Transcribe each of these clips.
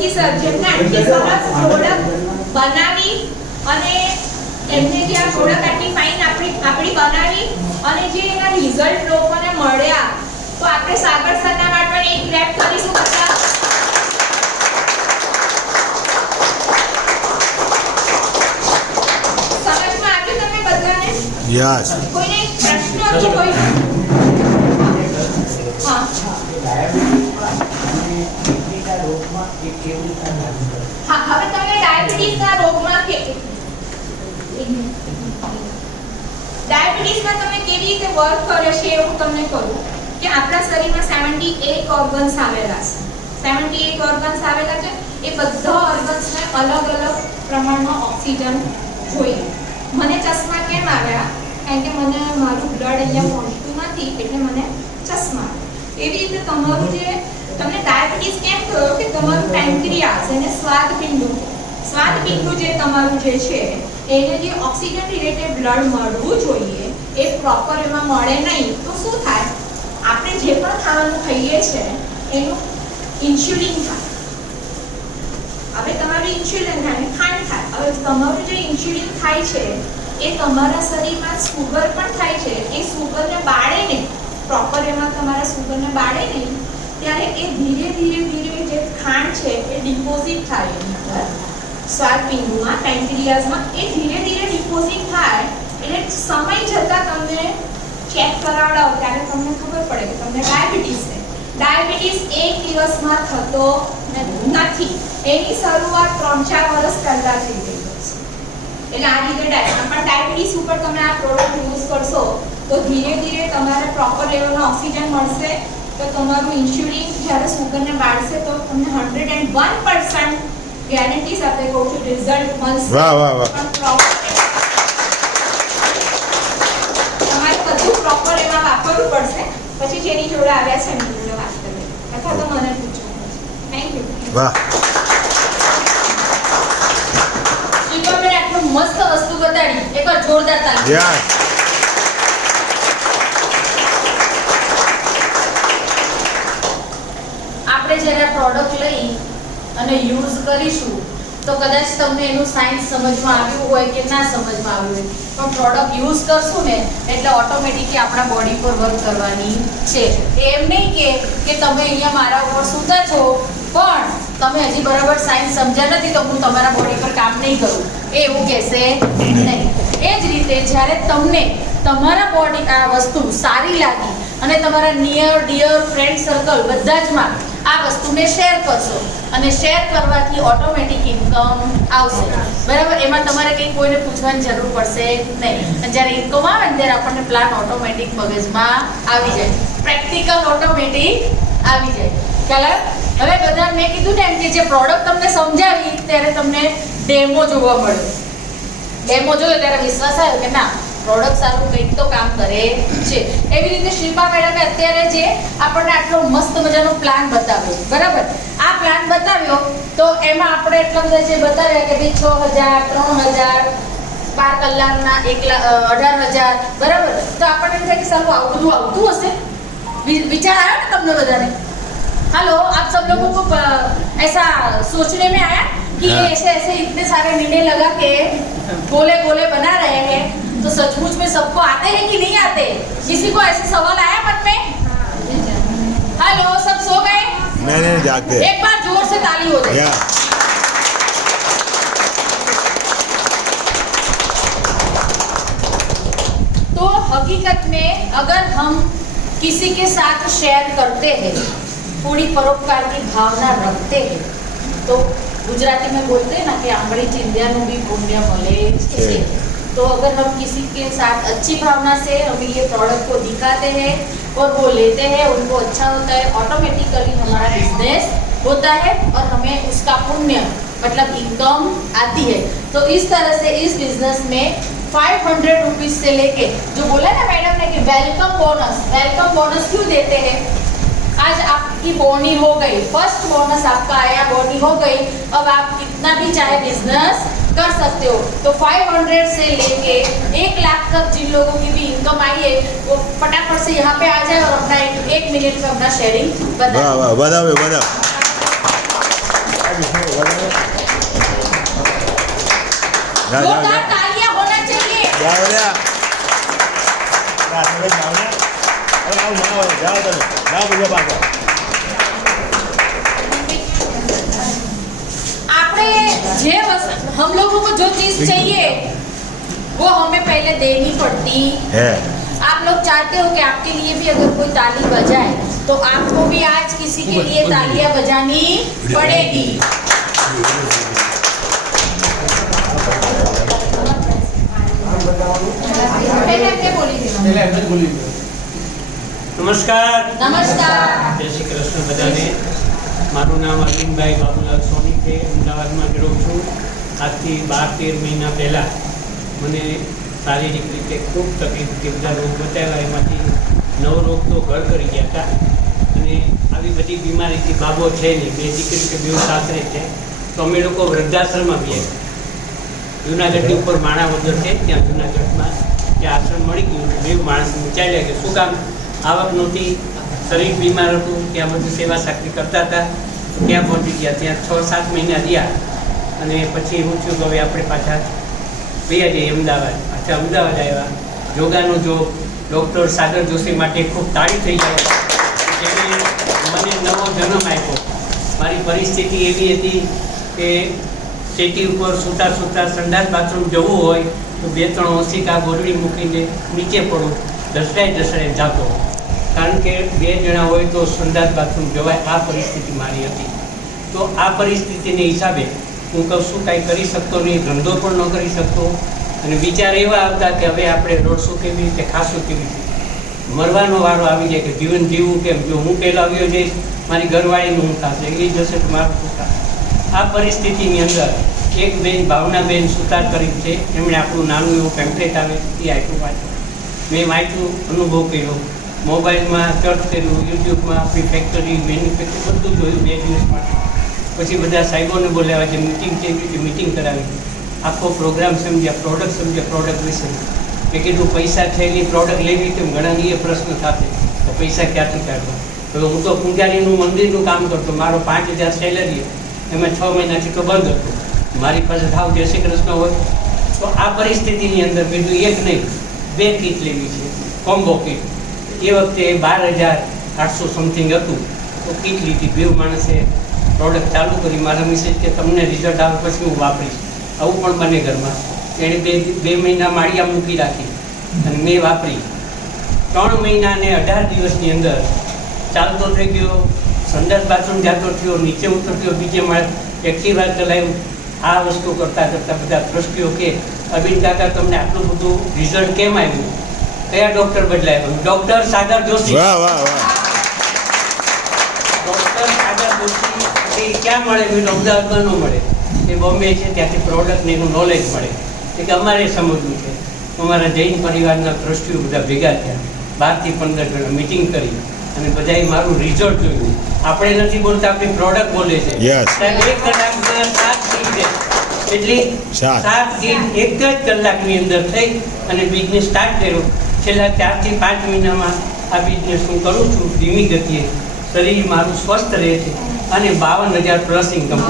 Joshi sir જેમને આટલી સરસ પ્રોડક્ટ બનાવી અને એમને જે આ પ્રોડક્ટ આટલી ફાઇન આપણી બનાવી અને જે એના રિઝલ્ટ લોકોને મળ્યા, તો આપણે સાગર સરના માટે એક ક્લેપ કરીશું બધા. સમજમાં આવ્યું તમને બધાને? યસ. કોઈને પ્રશ્ન કે કોઈ? હા, હા, હવે તમે ડાયાબિટીસના રોગમાં ડાયાબિટીસમાં તમે કેવી રીતે વર્ક કરે છે એવું તમને કહું કે આપણા શરીરમાં 78 ઓર્ગન્સ આવેલા છે. 78 ઓર્ગન્સ આવેલા છે. એ બધા ઓર્ગન્સને અલગ અલગ પ્રમાણમાં ઓક્સિજન જોઈએ. મને ચશ્મા કેમ આવ્યા? કારણ કે મને મારું બ્લડ અહીંયા પહોંચતું નથી એટલે મને ચશ્મા આવ્યા. એવી રીતે તમારું જે તમને ડાયાબિટીસ કેમ થયો કે તમારું પેન્ક્રિયાસ અને સ્વાદપિંડુ જે તમારું જે છે એને જે ઓક્સિજન રિલેટેડ બ્લડ મળવું જોઈએ એ પ્રોપર એમાં મળે નહીં તો શું થાય? આપણે જે પણ ખાવાનું ખાઈએ છે એનું ઇન્સ્યુલિન થાય. હવે તમારું ઇન્સ્યુલિન થાય, ખાંડ થાય. હવે તમારું જે ઇન્સ્યુલિન થાય છે એ તમારા શરીરમાં સુગર પણ થાય છે. એ સુગરને બાળે નહીં, પ્રોપર એમાં તમારા સુગરને બાળે નહીં ત્યારે એ ધીરે ધીરે જે ખાંડ છે એ ડિપોઝિટ થાય એની અંદર સ્વાદપિંડુમાં, પેન્ક્રિયાસમાં. એ ધીરે ડિપોઝિટ થાય એટલે સમય જતાં તમને ચેક કરાવડાવો ત્યારે તમને ખબર પડે કે તમને ડાયાબિટીસ છે. ડાયાબિટીસ એક દિવસમાં થતો નથી. એની શરૂઆત 3-4 વર્ષ પહેલા થઈ ગઈ છે. એટલે આ રીતે ડાયાબિટીસ ઉપર તમે આ પ્રોડક્ટ યુઝ કરશો તો ધીરે તમારે પ્રોપર લેવલનો ઓક્સિજન મળશે. તો તમારું ઇન્સ્યુલિન જ્યારે સુગરને બાળશે તો તમને 101% ગેરંટી સાથે કહું છું રિઝલ્ટ મળશે. વાહ વાહ વાહ. તમારે બધું પ્રોપર એમાં વાપરવું પડશે. પછી જેની જોડે આવ્યા છે એની જોડે વાત કરવી અથવા તો મને પૂછવું. Thank you. વાહ. શિલ્પાબેન આટલું મસ્ત વસ્તુ બતાડી, એકવાર જોરદાર તાળી. યસ. આપણે જ્યારે પ્રોડક્ટ લઈ અને યુઝ કરીશું તો કદાચ તમને એનું સાયન્સ સમજમાં આવ્યું હોય કે ના સમજમાં આવ્યું હોય, પણ પ્રોડક્ટ યુઝ કરશું ને એટલે ઓટોમેટિકલી આપણા બોડી પર વર્ક કરવાની છે. એમ નહીં કે તમે અહીંયા મારા ઉપર સૂતા છો પણ તમે હજી બરાબર સાયન્સ સમજ્યા નથી તો હું તમારા બોડી પર કામ નહીં કરું, એ એવું કહેશે નહીં. એ જ રીતે જ્યારે તમને તમારા બોડી આ વસ્તુ સારી લાગી અને તમારા નિયર ડિયર ફ્રેન્ડ સર્કલ બધા જમાં આ વસ્તુને શેર કરશો અને શેર કરવાથી ઓટોમેટિક ઇન્કમ આવશે. બરાબર? એમાં તમારે કંઈ કોઈને પૂછવાની જરૂર પડશે નહીં. અને જ્યારે ઇન્કમ આવે ને ત્યારે આપણને પ્લાન ઓટોમેટિક મગજમાં આવી જાય, પ્રેક્ટિકલ ઓટોમેટિક આવી જાય. ખ્યાલ? હવે બધા મેં કીધું ને એમ કે જે પ્રોડક્ટ તમને સમજાવી ત્યારે તમને ડેમો જોવા મળ્યો. ડેમો જોયો ત્યારે વિશ્વાસ આવ્યો કે ના પ્રોડક્ટ સારું કંઈક તો કામ કરે છે. એવી રીતે શિલ્પા મેડમે અત્યારે જે આપણને આટલો મસ્ત મજાનો પ્લાન બતાવ્યો, બરાબર? આ પ્લાન બતાવ્યો તો એમાં આપણે એટલા બધા જે બતાવ્યા કે ભાઈ 6,000, 3,000, 12 કલાકના 18,000, બરાબર? તો આપણને એમ થાય કે સારું આવું બધું આવતું હશે. વિચાર આવ્યો ને તમને બધાને? हेलो, आप सब लोगों को ऐसा सोचने में आया कि ये ऐसे इतने सारे निर्णय लगा के गोले गोले बना रहे हैं तो सचमुच में सबको आते हैं कि नहीं आते? किसी को ऐसे सवाल आया मन में? हेलो, सब सो गए? नहीं जागते. एक बार जोर से ताली हो जाए. तो हकीकत में अगर हम किसी के साथ शेयर करते हैं, पूरी परोपकार की भावना रखते हैं तो गुजराती में बोलते हैं ना कि आंबड़ी चिंध्यानु भी पुण्य मले छे. तो अगर हम किसी के साथ अच्छी भावना से हम ये प्रोडक्ट को दिखाते हैं और वो लेते हैं, उनको अच्छा होता है, ऑटोमेटिकली हमारा बिजनेस होता है और हमें उसका पुण्य मतलब इनकम आती है. तो इस तरह से इस बिजनेस में 500 रुपीज से लेके जो बोला ना मैडम ने कि वेलकम बोनस क्यों देते हैं? आज आपकी बोनी हो गई, फर्स्ट बोनस आपका आया, बोनी हो गई, अब आप कितना भी चाहे बिजनेस कर सकते हो. तो 500 से लेके 1 लाख तक जिन लोगों की भी इनकम आई है वो फटाफट से यहाँ पे आ जाए और अपना 1 मिनट में अपना शेयरिंग बताओ. जोरदार तालियां होना चाहिए। आपने हम लोगों को जो चीज चाहिए वो हमें पहले देनी पड़ती है। आप लोग चाहते हो कि आपके लिए भी अगर कोई ताली बजाए तो आपको भी आज किसी के लिए तालियां बजानी पड़ेगी। નમસ્કાર. नमस्कार। જય શ્રી કૃષ્ણ બધાને. મારું નામ અરવિંદભાઈ બાબુલાલ સોની છે. અમદાવાદમાં જ રહું છું. આજથી 12-13 મહિના પહેલાં મને શારીરિક રીતે ખૂબ તકલીફ હતી. બધા રોગ બતાવ્યા, એમાંથી 9 રોગ તો ઘર કરી ગયા હતા. અને આવી બધી બીમારીથી બાબો છે નહીં. 2 દીકરી કે 2 સાસરે છે. તો અમે લોકો વૃદ્ધાશ્રમમાં બી જુનાગઢની ઉપર માણાવદર છે, ત્યાં જુનાગઢમાં ત્યાં આશ્રમ મળી ગયું. 2 માણસ ચાલ્યા કે શું કામ આવક નહોતી, શરીર બીમાર હતું, ત્યાં બધું સેવા સાકરી કરતા હતા. ત્યાં પહોંચી ગયા. ત્યાં 6-7 મહિના રહ્યા અને પછી હું થયું કે હવે આપણે પાછા વયા જઈએ અમદાવાદ. પાછા અમદાવાદ આવ્યા. યોગાનો જો ડૉક્ટર સાગર જોશી માટે ખૂબ તાળી થઈ જાય. જેણે મને નવો જન્મ આપ્યો. મારી પરિસ્થિતિ એવી હતી કે સેટી ઉપર સૂતા સૂતા સંડાસ બાથરૂમ જવું હોય તો 2-3 ઓશિકા ગોળડી મૂકીને નીચે પડું, દસડાઈ જાતો. કારણ કે 2 જણા હોય તો સંડાસ બાથરૂમ જવાય. આ પરિસ્થિતિ મારી હતી. તો આ પરિસ્થિતિને હિસાબે હું કહું છું કાંઈ કરી શકતો નહીં, ધંધો પણ ન કરી શકતો. અને વિચાર એવા આવતા કે હવે આપણે રોડશું કેવી રીતે, ખાશું કેવી રીતે, મરવાનો વારો આવી જાય કે જીવન જીવવું કેમ. જો હું પહેલાં આવ્યો જઈશ, મારી ઘરવાળીનું હું થશે, એ જશે તો મારું શું થશે. આ પરિસ્થિતિની અંદર એક બેન ભાવનાબેન સુતાર કરી છે, એમણે આપણું નાનું એવું પેમ્પલેટ આવે એ આપ્યું વાંચ્યું. મેં વાંચ્યું, અનુભવ કર્યો, મોબાઈલમાં સર્ચ કર્યું, યુટ્યુબમાં આપણી ફેક્ટરી મેન્યુફેક્ચર બધું જોયું 2 દિવસ માટે. પછી બધા સાહેબોને બોલાવ્યા, જે મિટિંગ છે એ મિટિંગ કરાવી, આખો પ્રોગ્રામ સમજ્યા, પ્રોડક્ટ સમજ્યા, પ્રોડક્ટ વિશે. મેં કીધું પૈસા થયેલી પ્રોડક્ટ લેવી તેમ ઘણાની એ પ્રશ્ન થશે તો પૈસા ક્યાંથી કાઢવા. હવે હું તો પૂજારીનું મંદિરનું કામ કરતો, મારો 5,000 સેલેરી, એમાં 6 મહિનાથી તો બંધ હતું. મારી પાસે ભાવ જય શ્રી કૃષ્ણ હોય. તો આ પરિસ્થિતિની અંદર કીધું 1 નહીં 2 કીટ લેવી છે, કોમ્બો કીટ. એ વખતે 12,800 સમથિંગ હતું. તો કીટ લીધી. 2 માણસે પ્રોડક્ટ ચાલુ કરી. મારા મિસેજ કે તમને રિઝલ્ટ આવે પછી હું વાપરીશ. આવું પણ બને ઘરમાં. એણે 2 મહિના માળિયા મૂકી રાખી અને મેં વાપરી. 3 મહિના અને 18 દિવસની અંદર ચાલતો થઈ ગયો, સંડાસ બાથરૂમ જતો થયો, નીચે ઉતરતો, બીજે માળે એક્ટિવા ચલાવ્યું. આ વસ્તુ કરતાં કરતાં બધા ટ્રસ્ટીઓ કે અરવિંદ કાકા તમને આટલું બધું રિઝલ્ટ કેમ આવ્યું, કયા ડૉક્ટર બદલાયા? ડૉક્ટર સાગર જોશી. ડૉક્ટર સાગર જોશી એ ક્યાં મળે? મેં અમદાવાદમાં ન મળે, એ બોમ્બે છે, ત્યાંથી પ્રોડક્ટને એનું નોલેજ મળે. એ કે અમારે સમજવું છે. અમારા જૈન પરિવારના ટ્રસ્ટીઓ બધા ભેગા થયા, 12 થી 15 જણા મિટિંગ કરી અને બધાએ મારું રિઝલ્ટ જોયું. આપણે નથી બોલતા, આપણી પ્રોડક્ટ બોલે છે. 1 કલાકમાં 7 કીટ છે. એટલી 7 કીટ 1 જ કલાકની અંદર થઈ અને બિઝનેસ સ્ટાર્ટ કર્યો. છેલ્લા 4 થી 5 મહિનામાં આ બિઝનેસ હું કરું છું ધીમી ગતિએ. શરીર મારું સ્વસ્થ રહે છે અને 52,000 પ્લસ ઇન્કમ.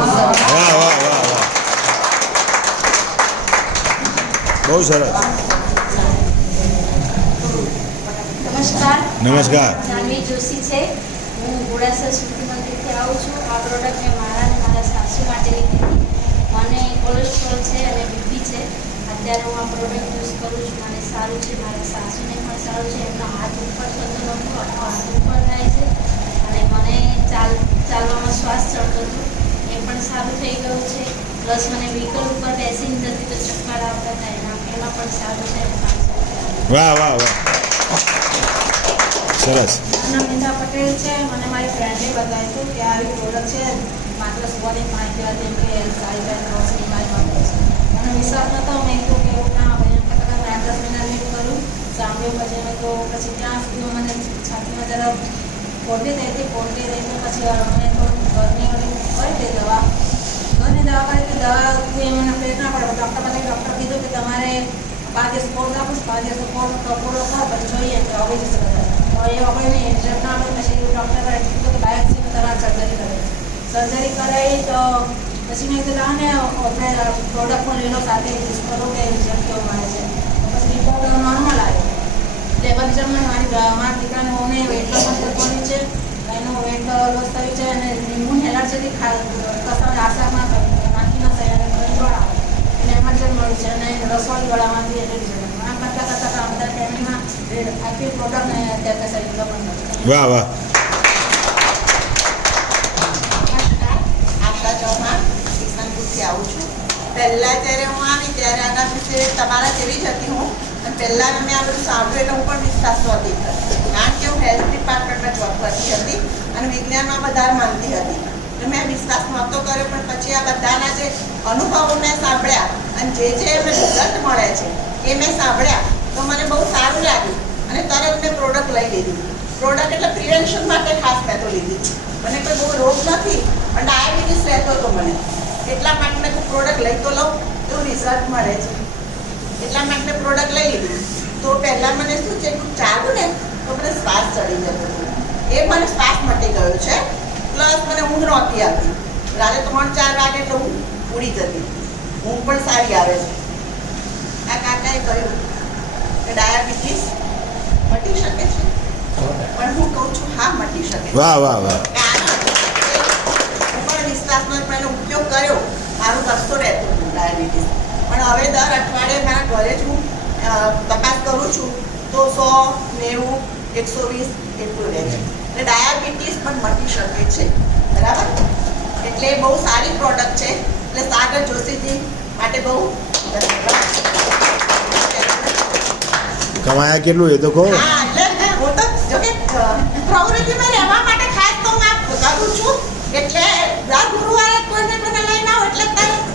બહુ સરસ. નમસ્કાર, જાનવી જોશી છે. હું ઘોડાસર સ્મૃતિ મંદિરથી આવું છું. આ પ્રોડક્ટ મેં મારા અને મારા સાસુ માટે લીધી હતી. મને કોલેસ્ટ્રોલ છે અને બીપી છે. અત્યારે હું આ પ્રોડક્ટ યુઝ કરું છું. મને સારું છે, મારા સાસુને પણ સારું છે. એમનો હાથ ઉપર થતો નહોતો, આખો હાથ ઉપર થાય છે. અને મને ચાલવામાં શ્વાસ ચડતો હતો, એ પણ સારું થઈ ગયું છે. પ્લસ મને વ્હીકલ ઉપર બેસીને જતી તો ચક્કર આવતા હતા, એમાં પણ સારું છે. સરસ. નમિતા પટેલ છે. મને મારી ફ્રેન્ડે બતાવ્યું હતું કે આવી પ્રોડક્ટ છે, માત્ર સુવાની માહિતી હતી કે સારી સારી રોશની મારી માટે છે. મને વિશ્વાસ નહોતો. મેં કીધું કે એવું ના હોય, એમ કરતાં 10 મહિના વેટ કરું. સાંભળ્યું પછી મેં તો પછી ત્યાં સુધી મને છાતીમાં જરા પોટી થઈ હતી. પોટી થઈ તો પછી અમે થોડું ઘરની કરી દે દવા. ઘરની દવા કરી હતી. દવાથી મને પેટ ના પડે. ડૉક્ટર કીધું કે તમારે 5 દિવસ કોર્સ આપું, 5 દિવસ કોર્સ પૂરો થાય પછી જોઈએ કે હવે જશે બધા. એ આપણે નહીં રિઝલ્ટ ના આવે પછી ડૉક્ટરે કીધું કે બાયોપ્સીમાં તમારે સર્જરી કરે. સર્જરી કરાવી તો પછી મેં કીધું લાવો ને આપણે પ્રોડક્ટ પણ લઈ લો સાથે યુઝ કરો કે રિઝલ્ટ કેવું મળે છે તો પછી રિપોર્ટ નોર્મલ આવ્યો એટલે રિઝલ્ટમાં મારા દીકરાને ઓને વેટ લોસ કરવાની છે એનું વેટ લોસ થયું છે અને ઇમ્યુન એલર્જીથી કસા આશામાં નાખી ન થાય અને ગળા આવે એટલે એમાં રિઝલ્ટ મળ્યું છે અને રસોઈ ગળામાંથી એટલે રિઝલ્ટ આમ કરતાં કરતાં બધા ફેમિલીમાં આખી પ્રોડક્ટને અત્યારે સાઈડ પણ વાહ વાહ. આપણા ચૌહાણ કિશનપુરથી આવું છું. પહેલાં જ્યારે હું આવી ત્યારે આના વિશે તમારા જેવી જ હતી હું અને પહેલાં મેં આ બધું સાંભળ્યું એટલે હું પણ વિશ્વાસ નહોતી કારણ કે હું હેલ્થ ડિપાર્ટમેન્ટમાં જોબ કરતી હતી અને વિજ્ઞાનમાં વધારે માનતી હતી એટલે મેં વિશ્વાસ નહોતો કર્યો પણ પછી આ બધાના જે અનુભવો મેં સાંભળ્યા અને જે રિઝલ્ટ મળે છે એ મેં સાંભળ્યા તો મને બહુ સારું લાગ્યું અને તરત મેં પ્રોડક્ટ લઈ લીધી. પ્રોડક્ટ એટલે પ્રિવેન્શન માટે ખાસ મેં તો લીધી. મને કોઈ બહુ રોગ નથી પણ ડાયાબિટીસ રહેતો હતો મને એટલા માટે મેં પ્રોડક્ટ લઈ તો લઉં એવું રિઝલ્ટ મળે છે એટલા માટે મેં પ્રોડક્ટ લઈ લીધી. તો પહેલાં મને શું છે ચાલું ને તો મને શ્વાસ ચડી જતો હતો એ મને શ્વાસ મટી ગયો છે પ્લસ મને ઊંઘ નહોતી આવતી રાતે 3-4 વાગે એટલે હું ઉડી જતી ઊંઘ પણ સારી આવે છે. આ કાકાએ કહ્યું કે ડાયાબિટીસ મટી શકે છે પણ હું કહું છું હા મટી શકે છે. વાહ વાહ વાહ. હું પણ વિશ્વાસનો એનો ઉપયોગ કર્યો મારું કશો રહેતું હતું ડાયાબિટીસ પણ હવે દર અઠવાડિયે મારા ઘરે જ હું તપાસ કરું છું તો 100, 90, 120 એટલું રહે છે એટલે ડાયાબિટીસ પણ મટી શકે છે બરાબર. એટલે બહુ સારી પ્રોડક્ટ છે એટલે સાગર જોશીજી માટે બહુ કમાયા કેટલું એ તો કહો. હા એટલે હું તો જો કે પ્રવૃત્તિમાં રહેવા માટે ખાસ તો હું આ કરું છું એટલે દર ગુરુવારે કોઈને લઈને આવો એટલે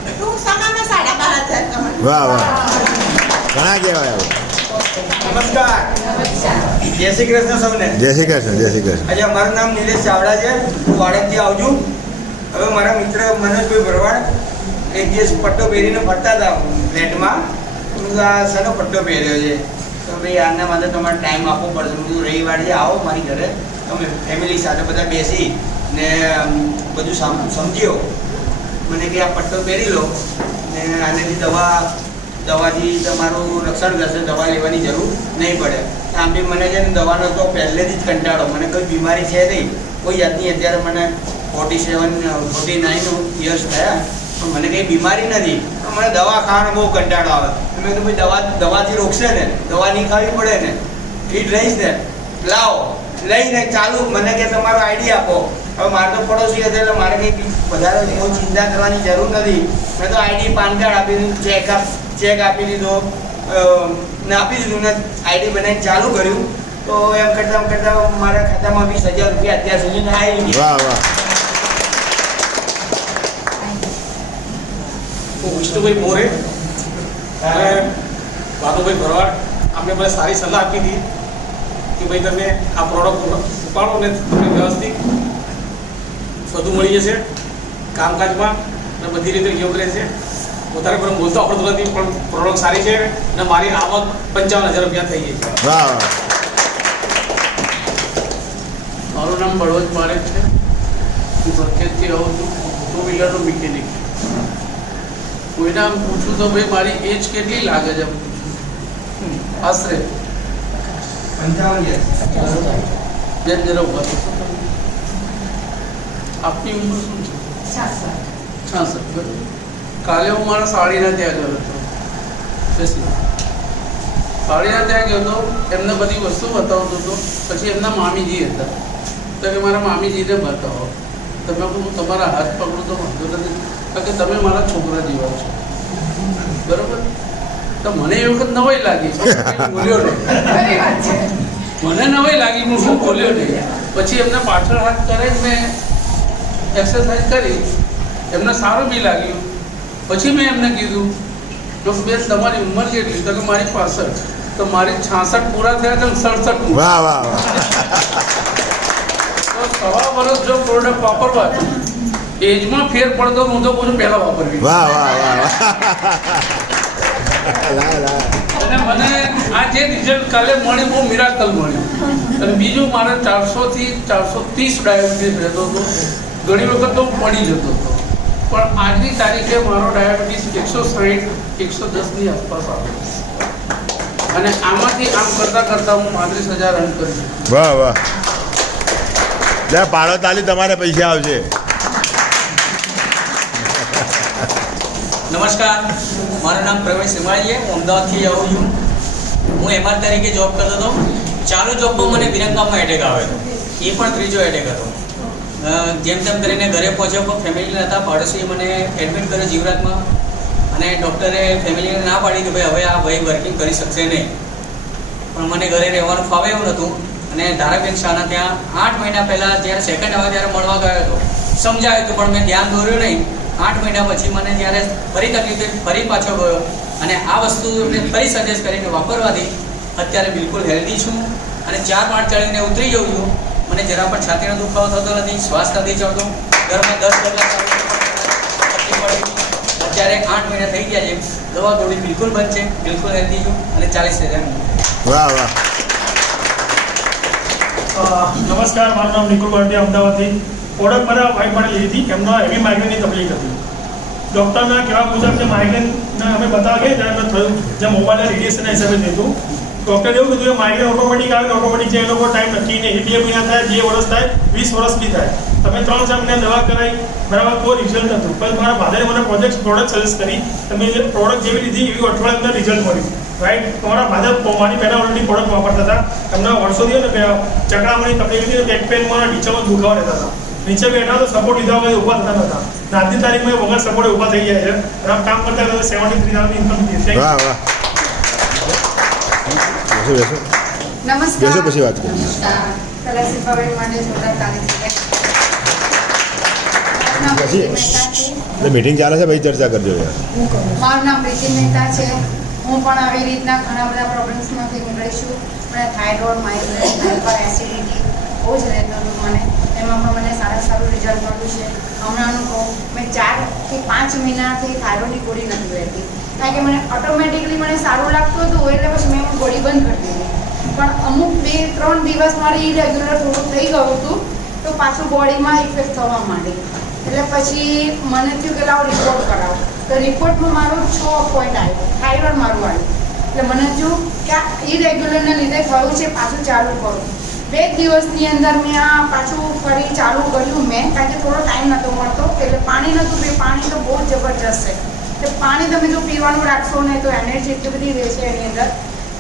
ટૂંક સમયમાં 12,500 કમાય. વાહ વાહ. ઘણા કહેવાય હવે. નમસ્કાર. જય શ્રી કૃષ્ણ સૌને. જય શ્રી કૃષ્ણ જય શ્રી કૃષ્ણ. આજે મારું નામ નિલેશ ચાવડા છે. હું વાડકથી આવું છું. હવે મારા મિત્ર મનોજભાઈ ભરવાડ એક દિવસ પટ્ટો પહેરીને ફરતા હતા ફ્લેટમાં. હું આ શાનો પટ્ટો પહેર્યો છે તો ભાઈ આના માટે તમારે ટાઈમ આપવો પડશે. હું રવિવારે આવો મારી ઘરે તમે ફેમિલી સાથે બધા બેસી ને બધું સમજ્યો. મને કે આ પટ્ટો પહેરી લો ને આનાથી દવાથી તમારું રક્ષણ કરશે દવા લેવાની જરૂર નહીં પડે. આમ બી મને છે ને દવાનો તો પહેલેથી જ કંટાળો મને કોઈ બીમારી છે નહીં કોઈ જાતની. અત્યારે મને 47-49 યર્સ થયા પણ મને કંઈ બીમારી નથી પણ મને દવા ખાવાનો બહુ કંટાળો આવે. મેં તો ભાઈ દવાથી રોકશે ને દવા નહીં ખાવી પડે ને ફિટ રહીશ ને લાવો લઈને ચાલુ. મને કે તમારો આઈડી આપો. હવે મારે તો પડોશી હતા એટલે મારે કંઈ વધારે બહુ ચિંતા કરવાની જરૂર નથી. મેં તો આઈડી પાન કાર્ડ આપી દીધું ચેક આપી દીધો ને આપી દીધું ને આઈડી બનાવીને ચાલુ કર્યું તો એમ કરતાં મારા ખાતામાં 20,000 રૂપિયા અત્યાર સુધી આવી ગયા. વાહ વાહ. હું વિષ્ણુભાઈ મોરે અને ભાનુભાઈ ભરવાડ અમને મને સારી સલાહ આપી હતી કે ભાઈ તમે આ પ્રોડક્ટ ઉપાડો ને તમને વ્યવસ્થિત બધું મળી જશે કામકાજમાં અને બધી રીતે યોગ્ય રહેશે. વધારે પણ બોલતો આવડતું નથી પણ પ્રોડક્ટ સારી છે અને મારી આવક 55,000 રૂપિયા થઈ ગઈ છે. વાહ વાહ. મારું નામ બળવંત પારેખ છે. હું સરખેજથી આવું છું. 2 વ્હીલરનો મિકેનિક. કોઈને આમ પૂછું તો ભાઈ મારી એજ કેટલી લાગે છે આશરે 55 યર્સ. બેન જરા ઉભા થો. આપની ઉંમર શું છે? 66. બરાબર. કાલે હું મારા સાડીના ત્યાં ગયો હતો. સાડીના ત્યાં ગયો હતો એમને બધી વસ્તુ બતાવતો હતો. પછી એમના મામીજી હતા તો કે મારા મામીજીને બતાવો. તમે હું તમારા હાથ પકડું તો વાંધો નથી કારણ કે તમે મારા છોકરા જેવા છો બરાબર. તો મને એ વખત નવાઈ લાગી બોલ્યો નહીં. મને નવાઈ લાગી હું શું બોલ્યો નહીં. પછી એમને પાછળ હાથ કરે મેં એક્સરસાઇઝ કરી એમને સારું બી લાગ્યું. પછી મેં એમને કીધું જો બેન તમારી ઉંમર કેટલી તો કે મારી 65 તો મારી 66 પૂરા થયા તો 67. વાહ વાહ વાહ. તો 1.5 વર્ષ જો પ્રોડક્ટ વાપરવા એજમાં ફેર પડતો હું તો પૂછું પહેલા વાપરવી. વાહ વાહ વાહ વાહ. અને મને આ જે રિઝલ્ટ કાલે મળ્યું બહુ મિરાકલ મળ્યું. અને બીજું મારે 400 થી 430 ડાયાબિટીસ રહેતો હતો ઘણી વખત તો હું પડી જતો હતો, પણ આજની તારીખે મારો ડાયાબિટીસ 160 110ની આસપાસ આવ્યો અને આમાંથી આમ કરતાં કરતાં હું 35,000 રન કરી. વાહ વાહ, જ્યાં પાડો તાલી તમારે પૈસા આવશે. નમસ્કાર, મારું નામ પ્રવીણ સિમાળી છે. હું અમદાવાદથી આવું છું. હું એમઆર તરીકે જોબ કરતો હતો. ચાલુ જોબમાં મને વિરંગામમાં એટેક આવ્યો હતો. એ પણ ત્રીજો એટેક હતો. જેમ તેમ કરીને ઘરે પહોંચ્યો, પણ ફેમિલી હતા. પાડોશીએ મને એડમિટ કર્યો જીવરાજમાં અને ડૉક્ટરે ફેમિલીને ના પાડી કે ભાઈ હવે આ ભાઈ વર્કિંગ કરી શકશે નહીં. પણ મને ઘરે રહેવાનું ફાવે એવું નહોતું અને ધારાબેન શાહના ત્યાં 8 મહિના પહેલાં જ્યારે સેકન્ડ આવે ત્યારે મળવા ગયો હતો. સમજાયું હતું પણ મેં ધ્યાન દોર્યું નહીં. 8 મહિના પછી મને જ્યારે ફરી તકલીફ ફરી પાછો ગયો અને આ વસ્તુ ફરી સજેસ્ટ કરીને વાપરવાથી અત્યારે બિલકુલ હેલ્ધી છું અને 4 માળ ચડીને ઉતરી જાઉં છું. મને જરા પણ છાતીનો દુખાવો થતો નથી, શ્વાસ નથી ચડતો, ઘરમાં 10 કલાક તકલીફ પડે. અત્યારે 8 મહિના થઈ ગયા છે, દવા થોડી બિલકુલ બંધ છે, બિલકુલ હેલ્ધી છું અને 40,000. વાહ વાહ. નમસ્કાર, મારું નામ નિકુલ ભાટિયા, અમદાવાદથી. પ્રોડક્ટ મારા વાઈફ માટે લીધી હતી. એમનો હેવી માઇગ્રેનની તકલીફ હતી. ડૉક્ટરના કહેવા મુજબ જે માઇગ્રેનને અમે બતાવીએ ત્યારે એમને થયું જે મોબાઈલના રેડિયેશનના હિસાબે થયું. ડૉક્ટરે એવું કીધું કે માઇગ્રેન ઓટોમેટિક આવે, ઓટોમેટિક છે, એ લોકો ટાઈમ નક્કી નહીં. 2 મહિના થાય, 2 વર્ષ થાય, 20 વર્ષ બી થાય. તમે 3-4 મહિના દવા કરાવી, બરાબર, કોઈ રિઝલ્ટ નહોતું. પણ મારા ફાધરે મને પ્રોડક્ટ સજેસ્ટ કરી. તમે જે પ્રોડક્ટ જેવી લીધી એવી અઠવાડિયા અંદર રિઝલ્ટ મળ્યું. રાઈટ. તમારા ફાધર મારી પહેલાં ઓલરેડી પ્રોડક્ટ વાપરતા હતા. એમને વર્ષોથી ને ચકડામણી તકલીફ હતી, બેક પેનમાં નીચેમાં દુખાવા રહેતા હતા. નીચે બેઠા તો સપોર્ટ લીધા વગર ઊભા થતા નહોતા. આજની તારીખમાં વગર સપોર્ટ ઊભા થઈ ગયા છે. આમ કામ કરતા કરતા 73,000 ઇન્કમ થઈ છે. વાહ વાહ. નમસ્કાર. બેસો પછી વાત કરીએ. પહેલા શિલ્પાબેન માટે જોરદાર તારીખ છે. પછી મીટિંગ ચાલે છે, ભાઈ ચર્ચા કરજો યાર. મારું નામ પ્રીતિ મહેતા છે. હું પણ આવી રીતના ઘણા બધા પ્રોબ્લેમ્સમાંથી નીકળી છું. મને થાઇરોઇડ, માઇગ્રેન, હાઇપર એસિડિટી બહુ જ રહેતું હતું મને. એમાં પણ મને સારું રિઝલ્ટ મળ્યું છે. હમણાંનું કહું, મેં 4 થી 5 મહિનાથી થાઇરોઇડની ગોળી નથી લેતી, કારણ કે મને ઓટોમેટિકલી મને સારું લાગતું હતું. એટલે પછી મેં ગોળી બંધ કરી દીધી. પણ અમુક 2-3 દિવસ મારી ઇરેગ્યુલર થોડું થઈ ગયું હતું તો પાછું બોડીમાં ઇફેક્ટ થવા માંડી. એટલે પછી મને થયું કે લાવો રિપોર્ટ કરાવો. તો રિપોર્ટમાં મારું 6 પોઈન્ટ આવ્યો, થાઇરોઇડ મારું આવ્યું. એટલે મને થયું કે આ ઇરેગ્યુલરના લીધે થયું છે, પાછું ચાલુ કરું. 2 દિવસની અંદર મેં આ પાછું ફરી ચાલુ કર્યું મેં, કારણ કે થોડો ટાઈમ નહોતો મળતો. એટલે પાણી નહોતું પીવું. પાણી તો બહુ જ જબરજસ્ત છે. એટલે પાણી તમે જો પીવાનું રાખશો ને તો એનર્જી એટલી બધી રહેશે એની અંદર.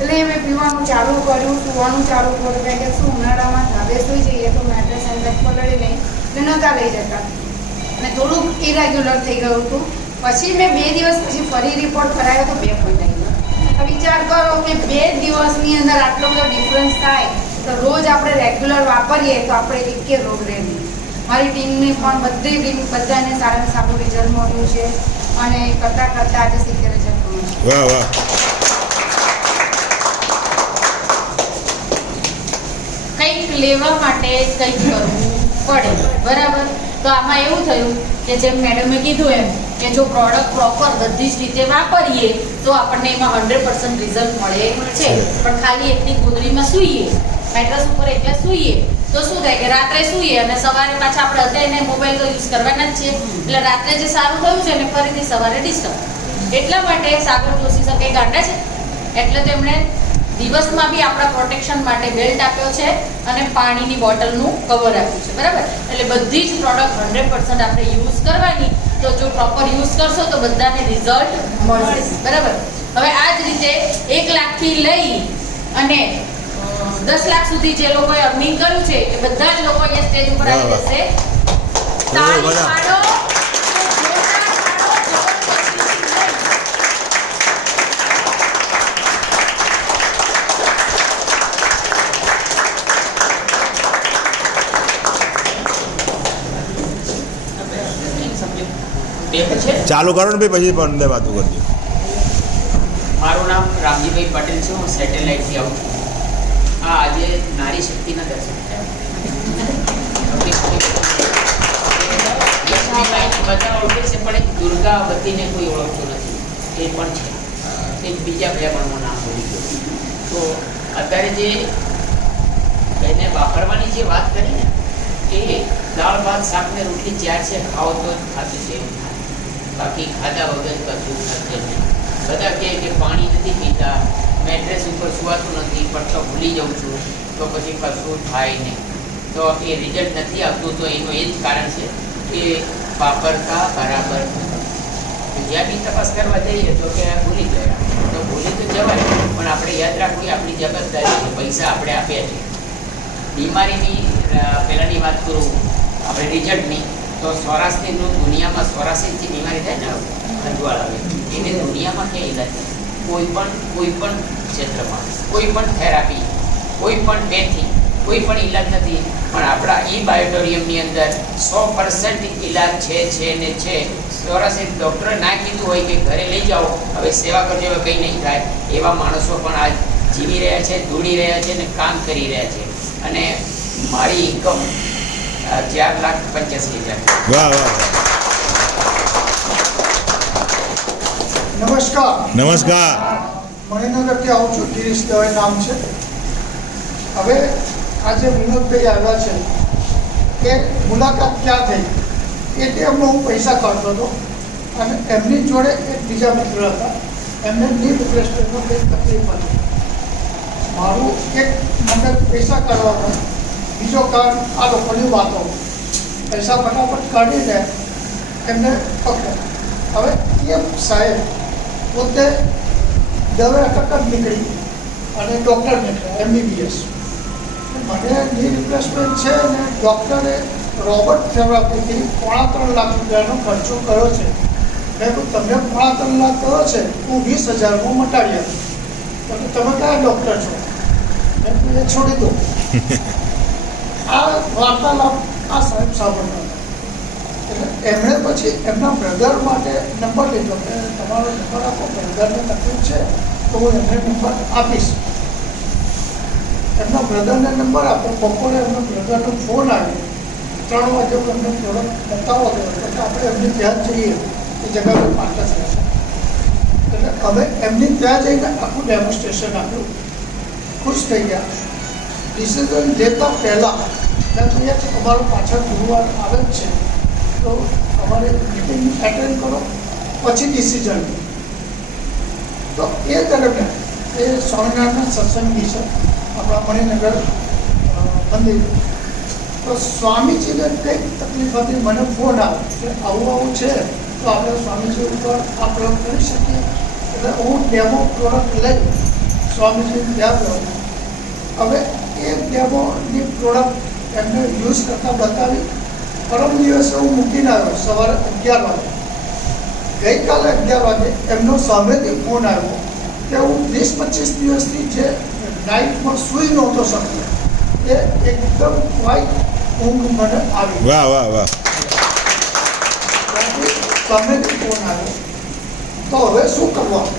એટલે મેં પીવાનું ચાલુ કર્યું, સુવાનું ચાલુ કર્યું. કારણ કે શું ઉનાળામાં ધાબે સૂઈ જઈએ તો મેટ્રેસ અંદર પલળી નહીં એટલે નહોતા લઈ જતા અને થોડુંક ઇરેગ્યુલર થઈ ગયું હતું. પછી મેં 2 દિવસ પછી ફરી રિપોર્ટ કરાવ્યો તો 2 પોઈન્ટ આવી ગયો. વિચાર કરો કે 2 દિવસની અંદર આટલો બધો ડિફરન્સ થાય તો રોજ આપણે રેગ્યુલર વાપરીએ તો આપણે એકે રોગ રહે નહીં. મારી ટીમને પણ બધી ટીમ બધાને સારું રિઝલ્ટ મળ્યું છે અને કરતાં આજે 70,000 મળ્યું છે. વાહ વાહ. કંઈક લેવા માટે કંઈક કરવું પડે, બરાબર. તો આમાં એવું થયું કે જેમ મેડમે કીધું એમ કે જો પ્રોડક્ટ પ્રોપર બધી જ રીતે વાપરીએ તો આપણને એમાં 100% રિઝલ્ટ મળે છે. પણ ખાલી એકની ગોદડીમાં સૂઈએ, મેટ્રેસ ઉપર એકલા સૂઈએ તો શું થાય કે રાત્રે સૂઈએ અને સવારે પાછા આપણે અત્યારે મોબાઈલ તો યુઝ કરવાના જ છે. એટલે રાત્રે જે સારું થયું છે ને ફરીથી સવારે ડિસ્ટર્બ. એટલા માટે સાગર જોશી સર કંઈ ગાંડા છે એટલે તેમણે દિવસમાં બી આપણા પ્રોટેક્શન માટે બેલ્ટ આપ્યો છે અને પાણીની બોટલનું કવર આપ્યું છે, બરાબર. એટલે બધી જ પ્રોડક્ટ 100% આપણે યુઝ કરવાની. તો જો પ્રોપર યુઝ કરશો તો બધાને રિઝલ્ટ મળશે, બરાબર. હવે આ જ રીતે 1 લાખથી લઈ અને 10 લાખ સુધી જે લોકોએ અર્નિંગ કર્યું છે એ બધા જ લોકો અહીંયા સ્ટેજ ઉપર આવી જશે. તાળી પાડો. ચાલુ કરો ને ભાઈ, પછી પણ વાતો કરજો. મારું નામ રામજીભાઈ પટેલ છે. હું સેટેલાઇટથી આવું છું. હા, આજે નારી શક્તિના દર્શન થયા. બધા ઓળખે છે પણ એક દુર્ગાવતીને કોઈ ઓળખતું નથી. એ પણ છે. એ બીજા પણ નામ બોલી ગયું. તો અત્યારે જે એને વાપરવાની જે વાત કરી ને એ દાળ ભાત શાક ને રોટલી ચાર છે ખાઓ તો જ ખાતું છે એવું થાય, બાકી ખાધા વગર કશું થશે નહીં. બધા કહે કે પાણી નથી પીતા, મેટ્રેસ ઉપર સુવાતું નથી, પટલો ભૂલી જાઉં છું, તો પછી કશું થાય નહીં. તો એ રિઝલ્ટ નથી આવતું, તો એનું એ જ કારણ છે કે વાપરતા બરાબર નથી. જ્યાં બી તપાસ કરવા જઈએ તો કે ભૂલી ગયા, તો ભૂલી તો જવાય, પણ આપણે યાદ રાખવું આપણી જવાબદારી છે. પૈસા આપણે આપ્યા છે. બીમારીની પહેલાંની વાત કરું આપણે રિઝલ્ટની, તો સ્વરાષ્ટ્રીનું દુનિયામાં સ્વરાષ્ટ્રીથી બીમારી થાય ને ખંજવાળ આવે, એને દુનિયામાં ક્યાં ઈલાજ નથી. કોઈ પણ ક્ષેત્રમાં કોઈ પણ થેરાપી, કોઈ પણ પેથી કોઈ પણ ઈલાજ નથી. પણ આપણા ઈ બાયોટોરિયમની અંદર 100% ઈલાજ છે ને છે. સ્વરાષ્ટ્રી ડૉક્ટરે ના કીધું હોય કે ઘરે લઈ જાઓ, હવે સેવા કરજો, હવે કંઈ નહીં થાય, એવા માણસો પણ આજ જીવી રહ્યા છે, દોડી રહ્યા છે ને કામ કરી રહ્યા છે. અને મારી ઇન્કમ 4,85,000. વાહ વાહ નમસ્કાર. નમસ્કાર. મણિનગરથી આવું છું, ગિરીશ દવે નામ છે. હવે આજે વિનોદભાઈ આવ્યા છે કે મુલાકાત ક્યાં થઈ, એ ટાઈમમાં હું પૈસા કાઢતો હતો અને એમની જોડે એક બીજા મિત્ર હતા, એમને ની રિપ્લેસમેન્ટનો કંઈક તકલીફ હતી. મારું એક મગજ પૈસા કાઢવાનો, બીજો કારણ આ લોકોની વાતો. પૈસા ફટાફટ કાઢીને એમને પકડ્યા. હવે એ સાહેબ પોતે દવે અટક જ નીકળી અને ડૉક્ટર નીકળ્યા, MBBS. મને ની રિપ્લેસમેન્ટ છે અને ડૉક્ટરે રોબોટ થેરાપીથી 3.5 લાખ રૂપિયાનો ખર્ચો કર્યો છે. મેં કહ્યું તમને 3.5 લાખ કર્યો છે, હું 20,000માં મટાડી આપું. તો તમે કયા ડૉક્ટર છો? મેં કહ્યું એ છોડી દો. આ વાર્તાલાપ આ સાહેબ સાંભળતા હતા. એટલે એમણે પછી એમના બ્રધર માટે નંબર લીધો કે તમારો નંબર આપો, બ્રધરને તકલીફ છે તો હું એમને નંબર આપીશ. એમના બ્રધરને નંબર આપ્યો. બપોરે એમના બ્રધરનો ફોન આવ્યો. 3 વાગે હું એમને પ્રોડક્ટ બતાવો હતો એટલે આપણે એમની ત્યાં જઈએ એ જગ્યા પર પાછા થયા છે. એટલે અમે એમની ત્યાં જઈને આખું ડેમોન્સ્ટ્રેશન આપ્યું. ખુશ થઈ ગયા. ડિસિઝન લેતા પહેલાં મેં કહ્યું કે તમારું પાછળ ગુરુવાર આવે જ છે, તો અમારે મિટિંગ એટેન્ડ કરો પછી ડિસિઝન. તો એ દરમિયાન એ સ્વામિનારાયણના સત્સંગી છે આપણા મણિનગર મંદિર. તો સ્વામીજીને કંઈક તકલીફ હતી, મને ફોન આવ્યો કે આવું છે તો આપણે સ્વામીજી ઉપર આ પ્રયોગ કરી શકીએ. એટલે હું ડેમો પ્રોડક્ટ લઈ સ્વામીજી ત્યાં ગયો. હવે એ ડેમોની પ્રોડક્ટ એમને યુઝ કરતાં બતાવી. પરમ દિવસે હું મૂકીને આવ્યો સવારે 11 વાગે. ગઈકાલે 11 વાગે એમનો સામેથી ફોન આવ્યો કે હું 20-25 દિવસથી જે નાઇટમાં સૂઈ નહોતો શકતો, એ એકદમ વાઈટ ઊંઘ મને આવી. વાહ વાહ વાહ. સામેથી ફોન આવ્યો. તો હવે શું કરવાનું?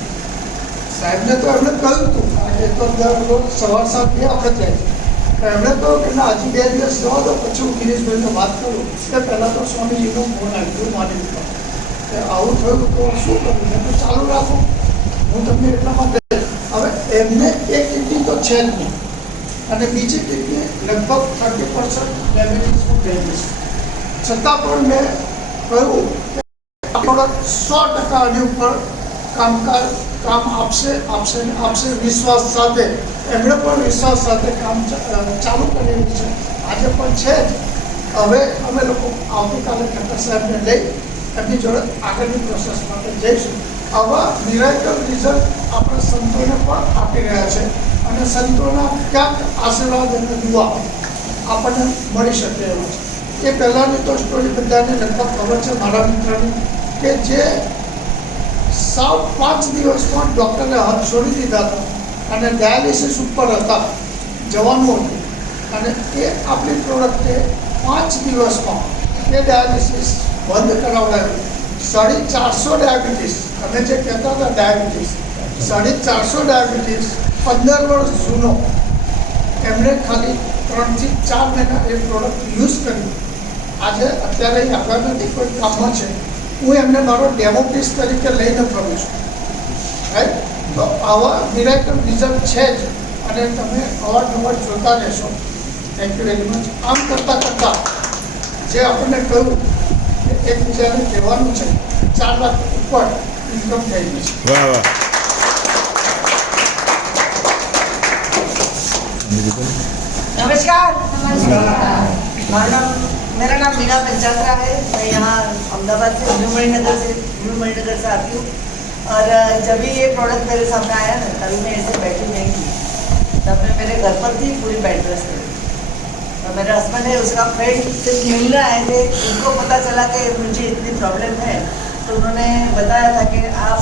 સાહેબને તો એમણે કહ્યું હતું, એ તો દરરોજ સવાર સાંજે આપણે જાય છે. એમણે કહ્યું કે ના હજી 2 દિવસ જવા દો, પછી હું ગિરીશભાઈને વાત કરું. એ પહેલાં તો સ્વામીજીનો ફોન આવ્યો મારી દીધો કે આવું થયું તો શું કરવું? મેં તો ચાલુ રાખો, હું તમને એટલા માટે. હવે એમને એક કિડની તો છે જ નહીં અને બીજી કિડની લગભગ 30% ડેમેજીસનું ડેમેજ. છતાં પણ મેં કહ્યું કે આ પ્રોડક્ટ 100% આની ઉપર કામ આપશે વિશ્વાસ સાથે. એમણે પણ વિશ્વાસ સાથે કામ ચાલુ કરેલું છે, આજે પણ છે જ. હવે અમે લોકો આવતીકાલે ઠક્કર સાહેબને લઈ એમની જોડે આગળની પ્રોસેસ માટે જઈશું. આવા મિરેકલ રિઝલ્ટ આપણે સંતોને પણ આપી રહ્યા છે અને સંતોના ક્યાંક આશીર્વાદ અને દુઆ આપણને મળી શકે એવા છે. એ પહેલાંની તો સ્ટોરી બધાને લગભગ ખબર છે મારા મિત્રની, કે જે સાવ 5 દિવસમાં ડૉક્ટરે હાથ છોડી દીધા હતા અને ડાયાલિસિસ ઉપર હતા, જવાનું હતું. અને એ આપણી પ્રોડક્ટે 5 દિવસમાં એ ડાયાલિસિસ બંધ કરાવડાવ્યું. 450 ડાયાબિટીસ, અમે જે કહેતા હતા ડાયાબિટીસ, 450 ડાયાબિટીસ 15 વર્ષ જૂનો, એમણે ખાલી 3 થી 4 મહિના એ પ્રોડક્ટ યુઝ કર્યું. આજે અત્યારે આવ્યા નથી, કોઈ કામમાં છે. હું એમને મારો ડેમો પીસ તરીકે લઈને ફરું છું. રાઈટ? તો આવા મિરેકલ રિઝલ્ટ છે જ અને તમે અવારનવાર જોતા રહેશો. Thank you very much. આમ કરતાં જે આપણને કહ્યું કે એકબીજાને કહેવાનું છે 4 લાખ ઉપર ઇન્કમ થઈ ગઈ છે. વાહ વાહ. नमस्कार मेरा नाम मीना पंचात्रा है. मैं यहाँ अहमदाबाद से न्यू मणिनगर से आती हूँ. और जब भी ये प्रोडक्ट मेरे सामने आया ना तभी मैं ऐसे बैठी नहीं थी. तब मैं मेरे घर पर थी, पूरी बेड रेस्ट थी. और मेरे हस्बैंड है, उसका फ्रेंड सिर्फ मिलने आए थे. उनको पता चला कि मुझे इतनी प्रॉब्लम है, तो उन्होंने बताया था कि आप